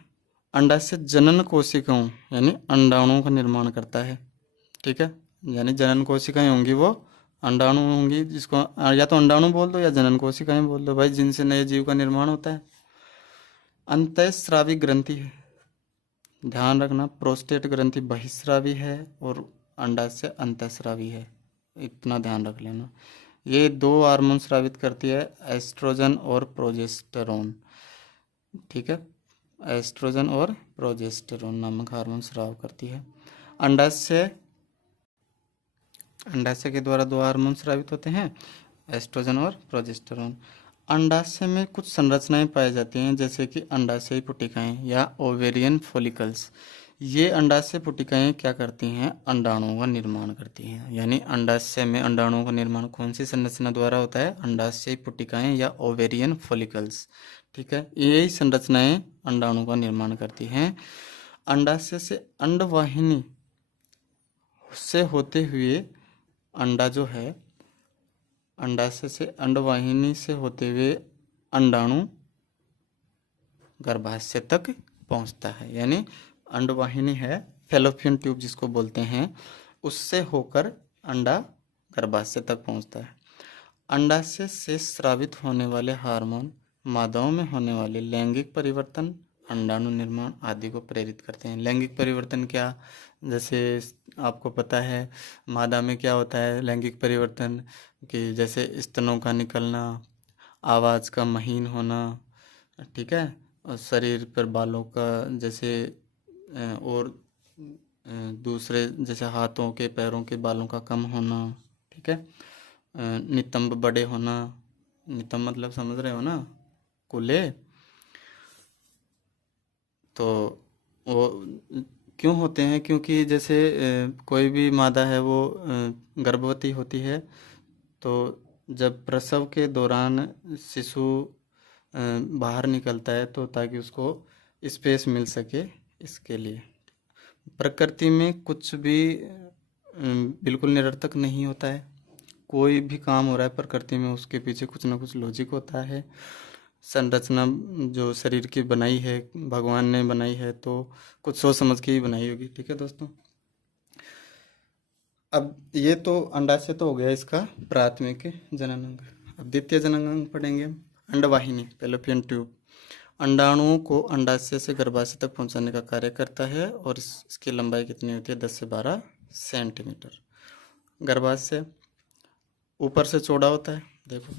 अंडाशय जनन कोशिकाओं यानी अंडाणुओं का निर्माण करता है। ठीक है। यानी जनन कोशिकाएं होंगी वो अंडाणु होंगी, जिसको या तो अंडाणु बोल दो या जनन कोशिकाएं बोल दो भाई, जिनसे नए जीव का निर्माण होता है। अंतःस्रावी ग्रंथि है, ध्यान रखना, प्रोस्टेट ग्रंथि बहिस्रावी है और अंडाशय अंतःस्रावी है, इतना ध्यान रख लेना। ये 2 हार्मोन स्रावित करती है, एस्ट्रोजन और प्रोजेस्टेरोन। ठीक है। एस्ट्रोजन और प्रोजेस्टेरोन नामक हार्मोन स्राव करती है। अंडाशय के द्वारा 2 हार्मोन स्रावित होते हैं, एस्ट्रोजन और प्रोजेस्टेरोन। अंडाशय में कुछ संरचनाएं पाई जाती हैं, जैसे कि अंडाशय पुटिकाएं या ओवेरियन फॉलिकल्स। ये अंडाशय पुटिकाएं क्या करती हैं, अंडाणुओं का निर्माण करती हैं। यानी अंडाशय में अंडाणुओं का निर्माण कौन सी संरचना द्वारा होता है, अंडाशय पुटिकाएं या ओवेरियन फॉलिकल्स। ठीक है। यही संरचनाएं अंडाणु का निर्माण करती हैं। अंडाशय से अंडवाहिनी से होते हुए अंडा जो है, अंडाशय से अंडवाहिनी से होते हुए अंडाणु गर्भाशय तक पहुंचता है। यानी अंडवाहिनी है, फैलोपियन ट्यूब जिसको बोलते हैं, उससे होकर अंडा गर्भाशय तक पहुंचता है। अंडाशय से स्रावित होने वाले हार्मोन मादाओं में होने वाले लैंगिक परिवर्तन, अंडाणु निर्माण आदि को प्रेरित करते हैं। लैंगिक परिवर्तन क्या, जैसे आपको पता है मादा में क्या होता है लैंगिक परिवर्तन, कि जैसे स्तनों का निकलना, आवाज़ का महीन होना। ठीक है। और शरीर पर बालों का जैसे और दूसरे जैसे हाथों के पैरों के बालों का कम होना। ठीक है। नितंब बड़े होना, नितंब मतलब समझ रहे हो ना, कूल्हे। तो वो क्यों होते हैं, क्योंकि जैसे कोई भी मादा है वो गर्भवती होती है, तो जब प्रसव के दौरान शिशु बाहर निकलता है तो ताकि उसको स्पेस मिल सके, इसके लिए। प्रकृति में कुछ भी बिल्कुल निरर्थक नहीं होता है। कोई भी काम हो रहा है प्रकृति में, उसके पीछे कुछ ना कुछ लॉजिक होता है। संरचना जो शरीर की बनाई है, भगवान ने बनाई है, तो कुछ सोच समझ के ही बनाई होगी। ठीक है दोस्तों। अब ये तो अंडाशय तो हो गया इसका प्राथमिक जननांग। अब द्वितीय जननांग पढ़ेंगे, अंडवाहिनी, फैलोपियन ट्यूब। अंडाणुओं को अंडाशय से गर्भाशय तक पहुंचाने का कार्य करता है, और इसकी लंबाई कितनी होती है, 10 से 12 सेंटीमीटर। गर्भाशय ऊपर से चौड़ा होता है, देखो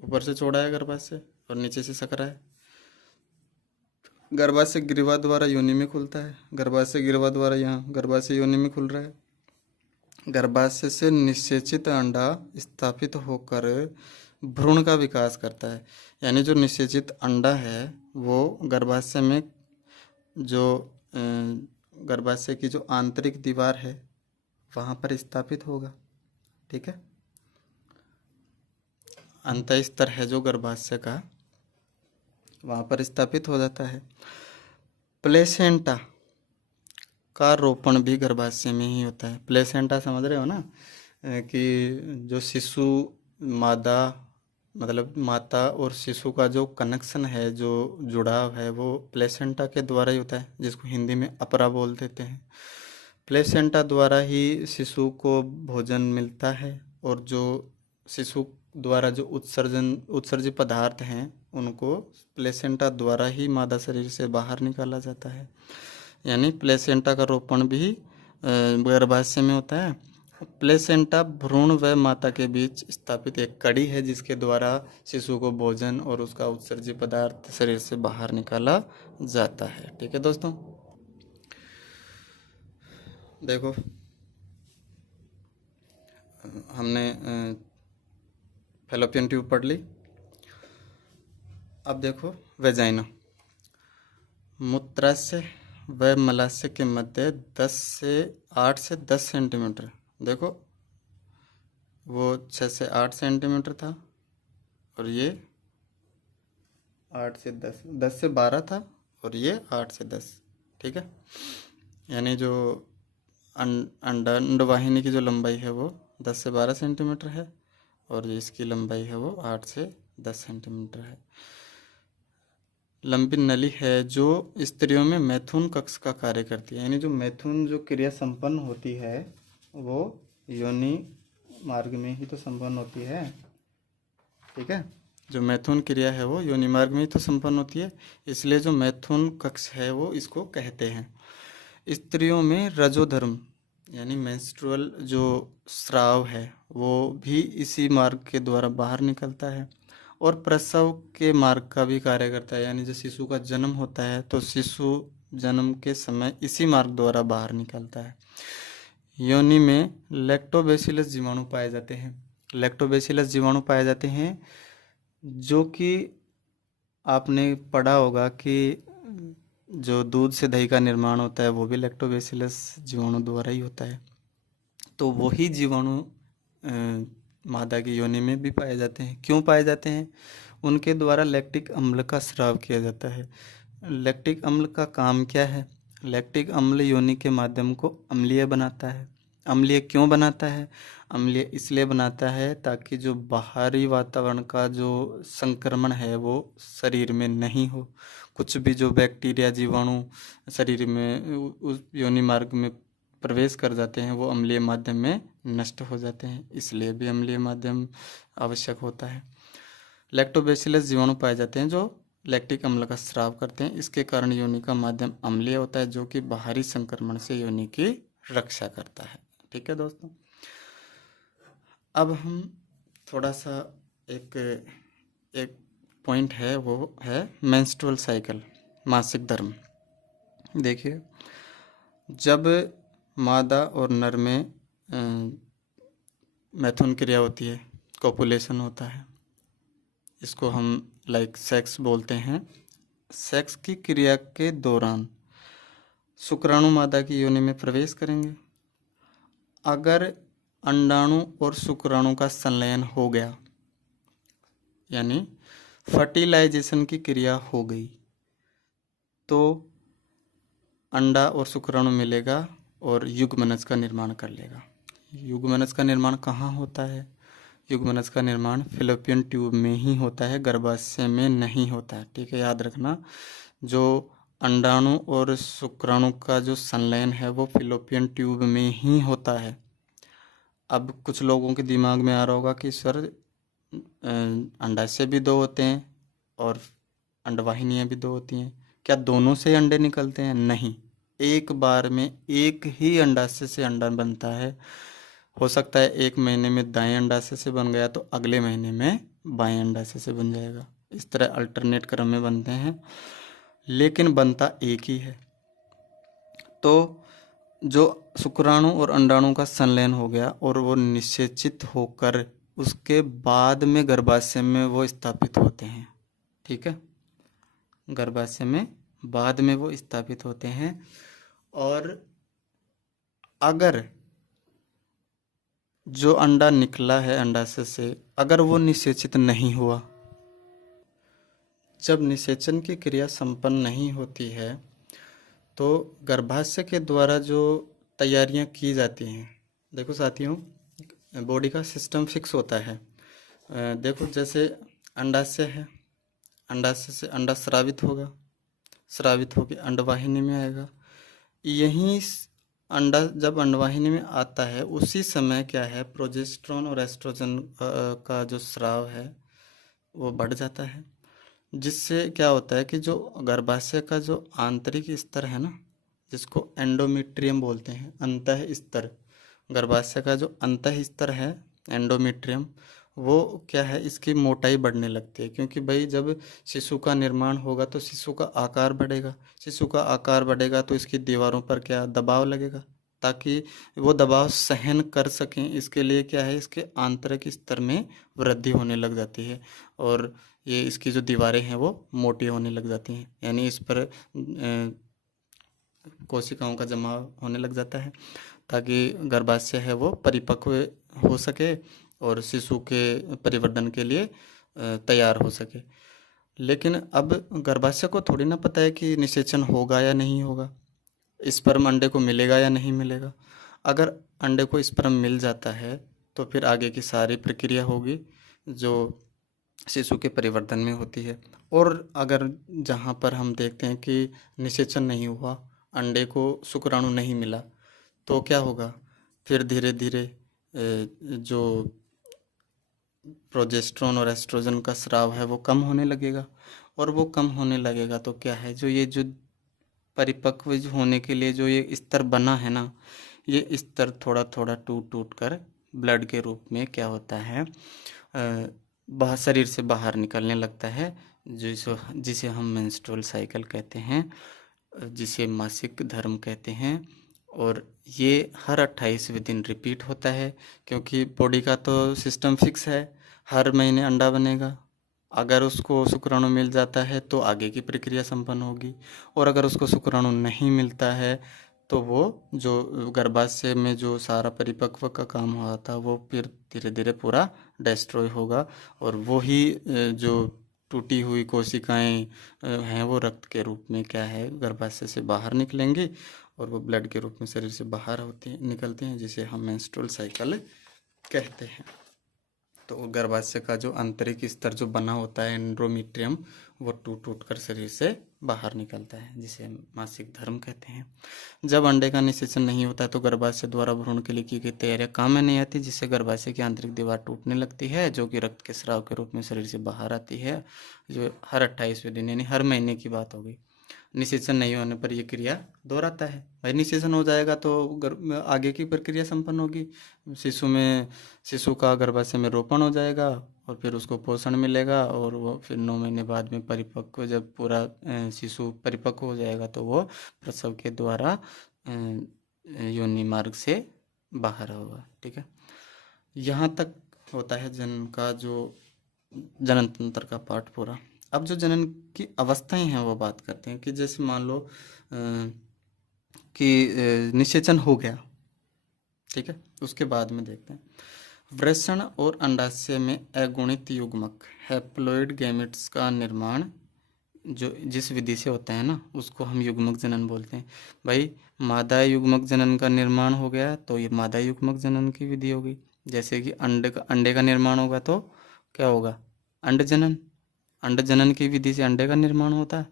ऊपर से चौड़ा है गर्भाशय और नीचे से सकरा है। गर्भाशय ग्रीवा द्वारा योनि में खुलता है, गर्भाशय ग्रीवा द्वारा यहाँ गर्भाशय योनि में खुल रहा है। गर्भाशय से निषेचित अंडा स्थापित होकर भ्रूण का विकास करता है। यानी जो निषेचित अंडा है वो गर्भाशय में जो गर्भाशय की जो आंतरिक दीवार है वहाँ पर स्थापित होगा। ठीक है। अंतः स्तर है जो गर्भाशय का, वहाँ पर स्थापित हो जाता है। प्लेसेंटा का रोपण भी गर्भाशय में ही होता है। प्लेसेंटा समझ रहे हो ना, कि जो शिशु मादा मतलब माता और शिशु का जो कनेक्शन है, जो जुड़ाव है, वो प्लेसेंटा के द्वारा ही होता है, जिसको हिंदी में अपरा बोल देते हैं। प्लेसेंटा द्वारा ही शिशु को भोजन मिलता है और जो शिशु द्वारा जो उत्सर्जित पदार्थ हैं उनको प्लेसेंटा द्वारा ही मादा शरीर से बाहर निकाला जाता है। यानी प्लेसेंटा का रोपण भी गर्भाशय में होता है। प्लेसेंटा भ्रूण व माता के बीच स्थापित एक कड़ी है जिसके द्वारा शिशु को भोजन और उसका उत्सर्जित पदार्थ शरीर से बाहर निकाला जाता है। ठीक है दोस्तों, देखो हमने फैलोपियन ट्यूब पढ़ ली। अब देखो वेजाइना। मूत्राशय व मलाशय के मध्य 8 से 10 सेंटीमीटर, देखो वो 6 से 8 सेंटीमीटर था और ये 8 से 10 से 12 था और ये 8 से 10। ठीक है, यानी जो अंडवाहिनी की जो लंबाई है वो 10 से 12 सेंटीमीटर है और इसकी लंबाई है वो 8 से 10 सेंटीमीटर है। लंबी नली है जो स्त्रियों में मैथुन कक्ष का कार्य करती है, यानी जो मैथुन जो क्रिया संपन्न होती है वो योनि मार्ग में ही तो संपन्न होती है। ठीक है, जो मैथुन क्रिया है वो योनि मार्ग में ही तो संपन्न होती है, इसलिए जो मैथुन कक्ष है वो इसको कहते हैं। स्त्रियों में रजोधर्म यानी मेंस्ट्रुअल जो स्राव है वो भी इसी मार्ग के द्वारा बाहर निकलता है और प्रसव के मार्ग का भी कार्य करता है, यानी जब शिशु का जन्म होता है तो शिशु जन्म के समय इसी मार्ग द्वारा बाहर निकलता है। योनि में लैक्टोबैसिलस जीवाणु पाए जाते हैं। लैक्टोबैसिलस जीवाणु पाए जाते हैं जो कि आपने पढ़ा होगा कि जो दूध से दही का निर्माण होता है वो भी लैक्टोबैसिलस जीवाणु द्वारा ही होता है। तो वही जीवाणु मादा की योनि में भी पाए जाते हैं। क्यों पाए जाते हैं? उनके द्वारा लैक्टिक अम्ल का स्राव किया जाता है। लैक्टिक अम्ल का काम क्या है? लैक्टिक अम्ल योनि के माध्यम को अम्लीय बनाता है। अम्लीय क्यों बनाता है? अम्लीय इसलिए बनाता है ताकि जो बाहरी वातावरण का जो संक्रमण है वो शरीर में नहीं हो। कुछ भी जो बैक्टीरिया जीवाणु शरीर में उस योनि मार्ग में प्रवेश कर जाते हैं वो अम्लीय माध्यम में नष्ट हो जाते हैं, इसलिए भी अम्लीय माध्यम आवश्यक होता है। लैक्टोबैसिलस जीवाणु पाए जाते हैं जो लैक्टिक अम्ल का स्राव करते हैं, इसके कारण योनि का माध्यम अम्लीय होता है जो कि बाहरी संक्रमण से योनि की रक्षा करता है। ठीक है दोस्तों, अब हम थोड़ा सा एक पॉइंट है वो है मेंस्ट्रुअल साइकिल, मासिक धर्म। देखिए, जब मादा और नर में मैथुन क्रिया होती है, कॉपुलेशन होता है, इसको हम सेक्स बोलते हैं। सेक्स की क्रिया के दौरान शुक्राणु मादा की योनि में प्रवेश करेंगे। अगर अंडाणु और शुक्राणु का संलयन हो गया यानी फर्टिलाइजेशन की क्रिया हो गई तो अंडा और शुक्राणु मिलेगा और युग्मनज का निर्माण कर लेगा। युग्मनज का निर्माण कहाँ होता है? युग्मनज का निर्माण फैलोपियन ट्यूब में ही होता है, गर्भाशय में नहीं होता है। ठीक है, याद रखना, जो अंडाणु और शुक्राणु का जो संलयन है वो फैलोपियन ट्यूब में ही होता है। अब कुछ लोगों के दिमाग में आ रहा होगा कि सर अंडाशय भी दो होते हैं और अंडवाहिनियाँ भी दो होती हैं, क्या दोनों से अंडे निकलते हैं? नहीं, एक बार में एक ही अंडाशय से अंडा बनता है। हो सकता है एक महीने में दाएं अंडाशय से बन गया तो अगले महीने में बाएं अंडाशय से बन जाएगा। इस तरह अल्टरनेट क्रम में बनते हैं, लेकिन बनता एक ही है। तो जो शुक्राणु और अंडाणु का संलयन हो गया और वो निषेचित होकर उसके बाद में गर्भाशय में वो स्थापित होते हैं। ठीक है, गर्भाशय में बाद में वो स्थापित होते हैं। और अगर जो अंडा निकला है अंडाशय से अगर वो निषेचित नहीं हुआ जब निषेचन की क्रिया संपन्न नहीं होती है तो गर्भाशय के द्वारा जो तैयारियां की जाती हैं, देखो साथियों, बॉडी का सिस्टम फिक्स होता है। देखो जैसे अंडाशय है, अंडाशय से अंडा स्रावित होगा, स्रावित होकर अंडवाहिनी में आएगा। यहीं अंडा जब अंडवाहिनी में आता है उसी समय क्या है, प्रोजेस्टेरोन और एस्ट्रोजन का जो स्राव है वो बढ़ जाता है, जिससे क्या होता है कि जो गर्भाशय का जो आंतरिक स्तर है ना, जिसको एंडोमेट्रियम बोलते हैं, अंतः स्तर, गर्भाशय का जो अंतः स्तर है एंडोमेट्रियम, वो क्या है, इसकी मोटाई बढ़ने लगती है। क्योंकि भाई जब शिशु का निर्माण होगा तो शिशु का आकार बढ़ेगा, शिशु का आकार बढ़ेगा तो इसकी दीवारों पर क्या दबाव लगेगा, ताकि वो दबाव सहन कर सकें। इसके लिए क्या है, इसके आंतरिक स्तर में वृद्धि होने लग जाती है और ये इसकी जो दीवारें हैं वो मोटी होने लग जाती हैं, यानी इस पर कोशिकाओं का जमाव होने लग जाता है, ताकि गर्भाशय है वो परिपक्व हो सके और शिशु के परिवर्धन के लिए तैयार हो सके। लेकिन अब गर्भाशय को थोड़ी ना पता है कि निषेचन होगा या नहीं होगा, स्पर्म अंडे को मिलेगा या नहीं मिलेगा। अगर अंडे को स्पर्म मिल जाता है तो फिर आगे की सारी प्रक्रिया होगी जो शिशु के परिवर्तन में होती है। और अगर जहाँ पर हम देखते हैं कि निषेचन नहीं हुआ, अंडे को शुक्राणु नहीं मिला, तो क्या होगा, फिर धीरे धीरे जो प्रोजेस्टेरोन और एस्ट्रोजन का स्राव है वो कम होने लगेगा, और वो कम होने लगेगा तो क्या है, जो ये जो परिपक्व होने के लिए जो ये स्तर बना है ना, ये स्तर थोड़ा थोड़ा टूट टूट कर ब्लड के रूप में क्या होता है, बाहर शरीर से बाहर निकलने लगता है, जिसे हम मेंस्ट्रुअल साइकिल कहते हैं, जिसे मासिक धर्म कहते हैं। और ये हर 28वें दिन रिपीट होता है, क्योंकि बॉडी का तो सिस्टम फिक्स है, हर महीने अंडा बनेगा। अगर उसको शुक्राणु मिल जाता है तो आगे की प्रक्रिया संपन्न होगी, और अगर उसको शुक्राणु नहीं मिलता है तो वो जो गर्भाशय में जो सारा परिपक्व का काम हुआ था वो फिर धीरे धीरे पूरा डिस्ट्रॉय होगा, और वो ही जो टूटी हुई कोशिकाएं हैं वो रक्त के रूप में क्या है, गर्भाशय से बाहर निकलेंगी, और वो ब्लड के रूप में शरीर से बाहर निकलती हैं, जिसे हम मेंस्ट्रुअल साइकिल कहते हैं। तो गर्भाशय का जो आंतरिक स्तर जो बना होता है एंडोमेट्रियम, वो टूट टूट कर शरीर से बाहर निकलता है, जिसे हम मासिक धर्म कहते हैं। जब अंडे का निषेचन नहीं होता है तो गर्भाशय द्वारा भ्रूण के लिए की गई तैयारियां काम में नहीं आती, जिससे गर्भाशय की आंतरिक दीवार टूटने लगती है, जो कि रक्त के स्राव के रूप में शरीर से बाहर आती है, जो हर 28वें दिन यानी हर महीने की बात होगी। निषेचन नहीं होने पर यह क्रिया दोहराता है। भाई निषेचन हो जाएगा तो आगे की प्रक्रिया संपन्न होगी, शिशु का गर्भाशय में रोपण हो जाएगा, और फिर उसको पोषण मिलेगा, और वो फिर 9 महीने बाद में परिपक्व, जब पूरा शिशु परिपक्व हो जाएगा तो वो प्रसव के द्वारा योनि मार्ग से बाहर होगा। ठीक है, यहाँ तक होता है जनन का जो जनन तंत्र का पार्ट पूरा। अब जो जनन की अवस्थाएं हैं वो बात करते हैं, कि जैसे मान लो कि निषेचन हो गया, ठीक है, उसके बाद में देखते हैं वृषण और अंडाशय में अगुणित युग्मक हैप्लॉइड गैमेट्स का निर्माण जो जिस विधि से होता है ना, उसको हम युग्मक जनन बोलते हैं। भाई मादा युग्मक जनन का निर्माण हो गया तो ये मादा युग्मक जनन की विधि होगी। जैसे कि अंडे का निर्माण होगा तो क्या होगा, अंड जनन, अंड जनन की विधि से अंडे का निर्माण होता है,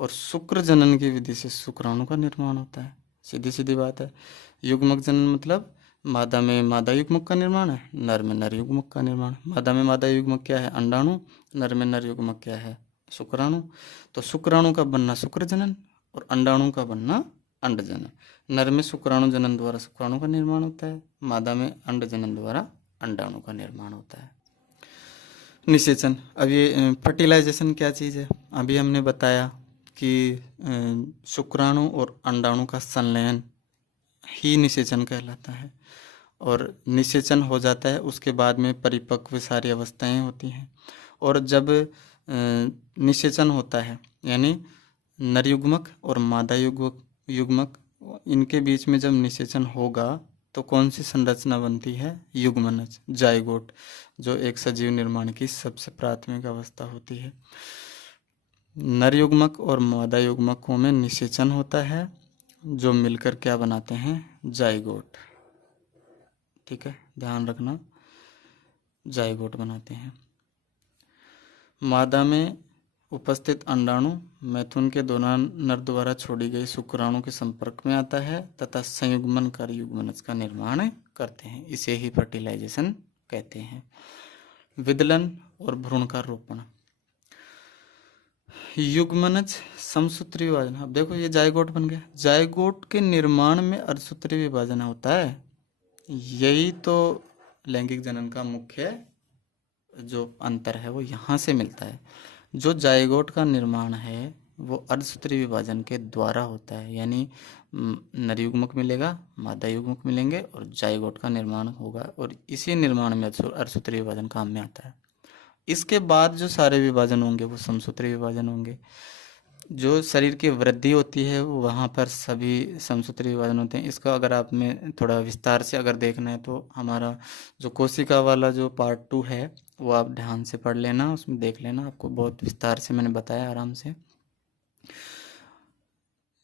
और शुक्र जनन की विधि से शुक्राणु का निर्माण होता है। सीधी सीधी बात है। युग्मक जनन मतलब मादा में मादा युग्मक का निर्माण है, नर में नर युग्मक का निर्माण। मादा में मादा युग्मक क्या है, अंडाणु, नर में नर युग्मक क्या है, शुक्राणु। तो शुक्राणु का बनना शुक्र जनन और अंडाणु का बनना अंड जनन। नर में शुक्राणु जनन द्वारा शुक्राणु का निर्माण होता है, मादा में अंड जनन द्वारा अंडाणु का निर्माण होता है। निषेचन, अब ये फर्टिलाइजेशन क्या चीज़ है, अभी हमने बताया कि शुक्राणु और अंडाणु का संलयन ही निषेचन कहलाता है, और निषेचन हो जाता है उसके बाद में परिपक्व सारी अवस्थाएं होती हैं। और जब निषेचन होता है यानी नरयुग्मक और मादा युग्मक इनके बीच में जब निषेचन होगा तो कौन सी संरचना बनती है, युग्मनज, जाइगोट, जो एक सजीव निर्माण की सबसे प्राथमिक अवस्था होती है। नर युग्मक और मादा युग्मकों में निषेचन होता है जो मिलकर क्या बनाते हैं, जाइगोट। ठीक है, ध्यान रखना, जाइगोट बनाते हैं। मादा में उपस्थित अंडाणु मैथुन के दौरान नर द्वारा छोड़ी गई शुक्राणु के संपर्क में आता है तथा संयुग्मनकारी युग्मनज का निर्माण करते हैं। इसे ही फर्टिलाइजेशन कहते हैं। विदलन और भ्रूण का रोपण। युग्मनज समसूत्री विभाजन। अब देखो ये जाइगोट बन गया। जाइगोट के निर्माण में अर्धसूत्री विभाजन होता है। यही तो लैंगिक जनन का मुख्य जो अंतर है वो यहाँ से मिलता है। जो जाइगोट का निर्माण है वो अर्धसूत्री विभाजन के द्वारा होता है, यानी नर युग्मक मिलेगा, मादा युग्मक मिलेंगे और जाइगोट का निर्माण होगा, और इसी निर्माण में अर्धसूत्री विभाजन काम में आता है। इसके बाद जो सारे विभाजन होंगे वो समसूत्री विभाजन होंगे। जो शरीर की वृद्धि होती है वहाँ पर सभी समसूत्री विभाजन होते हैं। इसका अगर आप में थोड़ा विस्तार से अगर देखना है तो हमारा जो कोशिका वाला जो पार्ट 2 है वो आप ध्यान से पढ़ लेना, उसमें देख लेना, आपको बहुत विस्तार से मैंने बताया आराम से।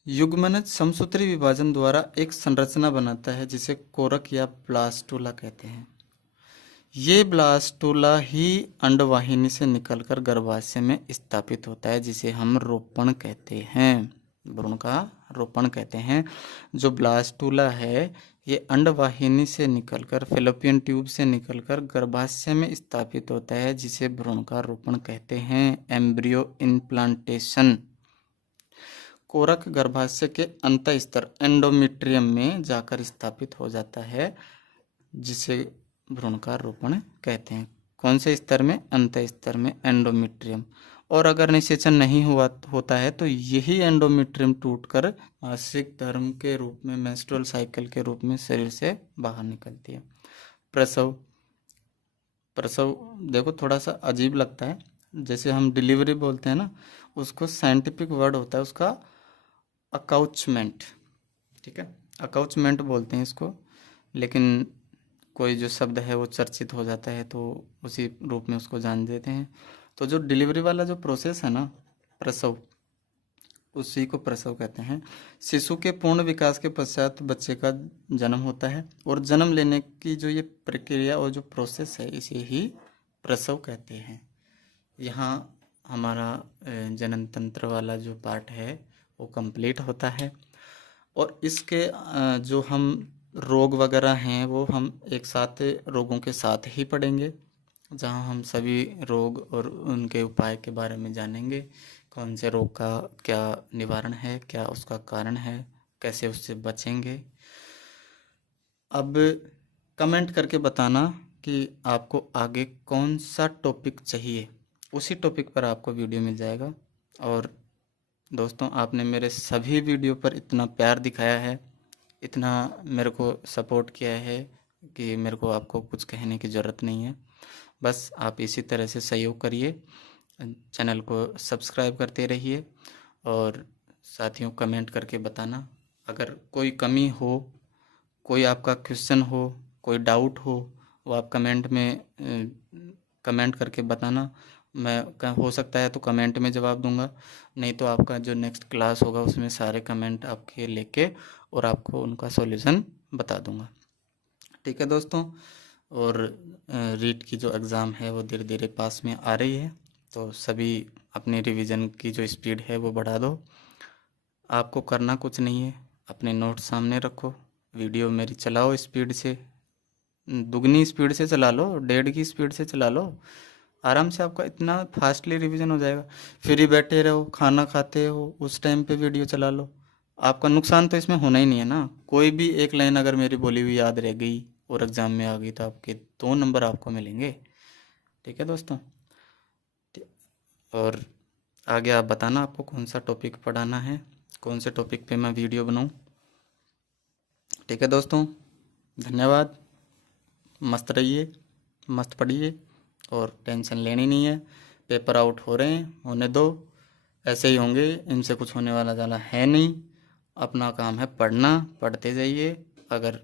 युग्मनज समसूत्री विभाजन द्वारा एक संरचना बनाता है जिसे कोरक या ब्लास्टुला कहते हैं। ये ब्लास्टुला ही अंडवाहिनी से निकलकर गर्भाशय में स्थापित होता है जिसे हम रोपण कहते हैं, भ्रूण का रोपण कहते हैं। जो ब्लास्टुला है ये अंडवाहिनी से निकलकर फैलोपियन ट्यूब से निकलकर गर्भाशय में स्थापित होता है जिसे भ्रूण का रोपण कहते हैं, एम्ब्रियो इम्प्लांटेशन। कोरक गर्भाशय के अंत स्तर एंडोमेट्रियम में जाकर स्थापित हो जाता है जिसे भ्रूण का रोपण कहते हैं। कौन से स्तर में? अंत स्तर में, एंडोमेट्रियम। और अगर निषेचन नहीं होता है तो यही एंडोमेट्रियम टूटकर मासिक धर्म के रूप में, मेंस्ट्रुअल साइकिल के रूप में शरीर से बाहर निकलती है। प्रसव। प्रसव देखो थोड़ा सा अजीब लगता है, जैसे हम डिलीवरी बोलते हैं ना, उसको साइंटिफिक वर्ड होता है उसका अकाउचमेंट। ठीक है, अकाउचमेंट बोलते हैं इसको, लेकिन कोई जो शब्द है वो चर्चित हो जाता है तो उसी रूप में उसको जान देते हैं। तो जो डिलीवरी वाला जो प्रोसेस है ना, प्रसव, उसी को प्रसव कहते हैं। शिशु के पूर्ण विकास के पश्चात बच्चे का जन्म होता है और जन्म लेने की जो ये प्रक्रिया और जो प्रोसेस है इसे ही प्रसव कहते हैं। यहाँ हमारा जनन तंत्र वाला जो पार्ट है वो कंप्लीट होता है, और इसके जो हम रोग वगैरह हैं वो हम एक साथ रोगों के साथ ही पढ़ेंगे, जहाँ हम सभी रोग और उनके उपाय के बारे में जानेंगे। कौन से रोग का क्या निवारण है, क्या उसका कारण है, कैसे उससे बचेंगे। अब कमेंट करके बताना कि आपको आगे कौन सा टॉपिक चाहिए, उसी टॉपिक पर आपको वीडियो मिल जाएगा। और दोस्तों, आपने मेरे सभी वीडियो पर इतना प्यार दिखाया है, इतना मेरे को सपोर्ट किया है कि मेरे को आपको कुछ कहने की ज़रूरत नहीं है। बस आप इसी तरह से सहयोग करिए, चैनल को सब्सक्राइब करते रहिए और साथियों कमेंट करके बताना। अगर कोई कमी हो, कोई आपका क्वेश्चन हो, कोई डाउट हो, वो आप कमेंट में कमेंट करके बताना। मैं हो सकता है तो कमेंट में जवाब दूंगा, नहीं तो आपका जो नेक्स्ट क्लास होगा उसमें सारे कमेंट आपके लेके और आपको उनका सॉल्यूशन बता दूंगा। ठीक है दोस्तों, और रीट की जो एग्ज़ाम है वो धीरे धीरे पास में आ रही है, तो सभी अपनी रिवीजन की जो स्पीड है वो बढ़ा दो। आपको करना कुछ नहीं है, अपने नोट सामने रखो, वीडियो मेरी चलाओ स्पीड से, दुगनी स्पीड से चला लो, 1.5 की स्पीड से चला लो, आराम से आपका इतना फास्टली रिवीजन हो जाएगा। फ्री बैठे रहो, खाना खाते हो उस टाइम पे वीडियो चला लो, आपका नुकसान तो इसमें होना ही नहीं है ना। कोई भी एक लाइन अगर मेरी बोली हुई याद रह गई और एग्ज़ाम में आ गई तो आपके 2 नंबर आपको मिलेंगे। ठीक है दोस्तों, और आगे आप बताना आपको कौन सा टॉपिक पढ़ाना है, कौन से टॉपिक पे मैं वीडियो बनाऊं। ठीक है दोस्तों, धन्यवाद। मस्त रहिए, मस्त पढ़िए और टेंशन लेनी नहीं है। पेपर आउट हो रहे हैं, होने दो, ऐसे ही होंगे, इनसे कुछ होने वाला ज़्यादा है नहीं। अपना काम है पढ़ना, पढ़ते जाइए। अगर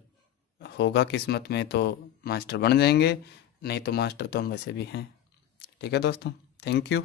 होगा किस्मत में तो मास्टर बन जाएंगे, नहीं तो मास्टर तो हम वैसे भी हैं। ठीक है दोस्तों, थैंक यू।